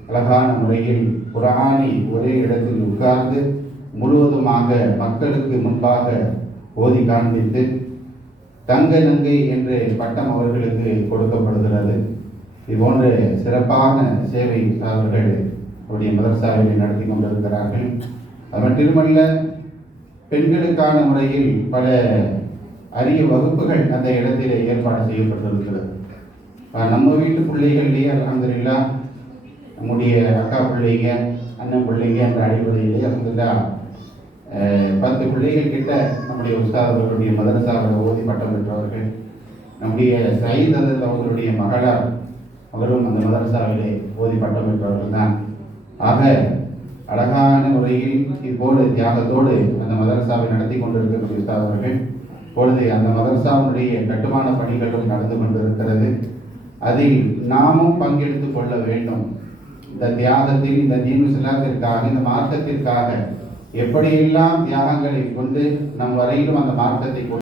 அழகான முறையில் குர்ஆனை ஒரே இடத்தில் உட்கார்ந்து முழுவதுமாக மக்களுக்கு முன்பாக ஓதி காண்பித்து தங்க நங்கை என்ற பட்டம் அவர்களுக்கு கொடுக்கப்படுகிறது. இதுபோன்ற சிறப்பான சேவை அவர்கள் அவருடைய மதரசாவில் நடத்தி கொண்டிருக்கிறார்கள். அது மட்டுமல்ல, பெண்களுக்கான முறையில் பல அரிய வகுப்புகள் அந்த இடத்திலே ஏற்பாடு செய்யப்பட்டிருக்கிறது. நம்ம வீட்டு பிள்ளைகள்லேயே அல்ஹம்துலில்லாஹ் நம்முடைய அக்கா பிள்ளைங்க, அண்ணன் பிள்ளைங்க என்ற அடிப்படையிலே அல்ஹம்துலில்லாஹ் 10 பிள்ளைகள் கிட்ட நம்முடைய உஸ்தாத் அவர்களுடைய மதரசாவில் ஓதி பட்டம் பெற்றவர்கள். நம்முடைய சயீத் ஹதரத் அவர்களுடைய மகளார் அவரும் அந்த மதரசாவிலே ஓதி பட்டம் பெற்றவர்கள் தான். ஆக அழகான முறையில் இப்போது தியாகத்தோடு அந்த மதரசாவை நடத்தி கொண்டிருக்கக்கூடிய உஸ்தாத் அவர்கள் இப்பொழுது அந்த மதரசாவுடைய கட்டுமான பணிகளும் நடந்து கொண்டிருக்கிறது. அதில் நாமும் பங்கெடுத்துக் கொள்ள வேண்டும். இந்த தியாகத்தில், இந்த தீன் இஸ்லாத்திற்காக, இந்த மார்க்கத்திற்காக எப்படியெல்லாம் தியாகங்களை கொண்டு நம் வரையிலும் அந்த மார்க்கத்தை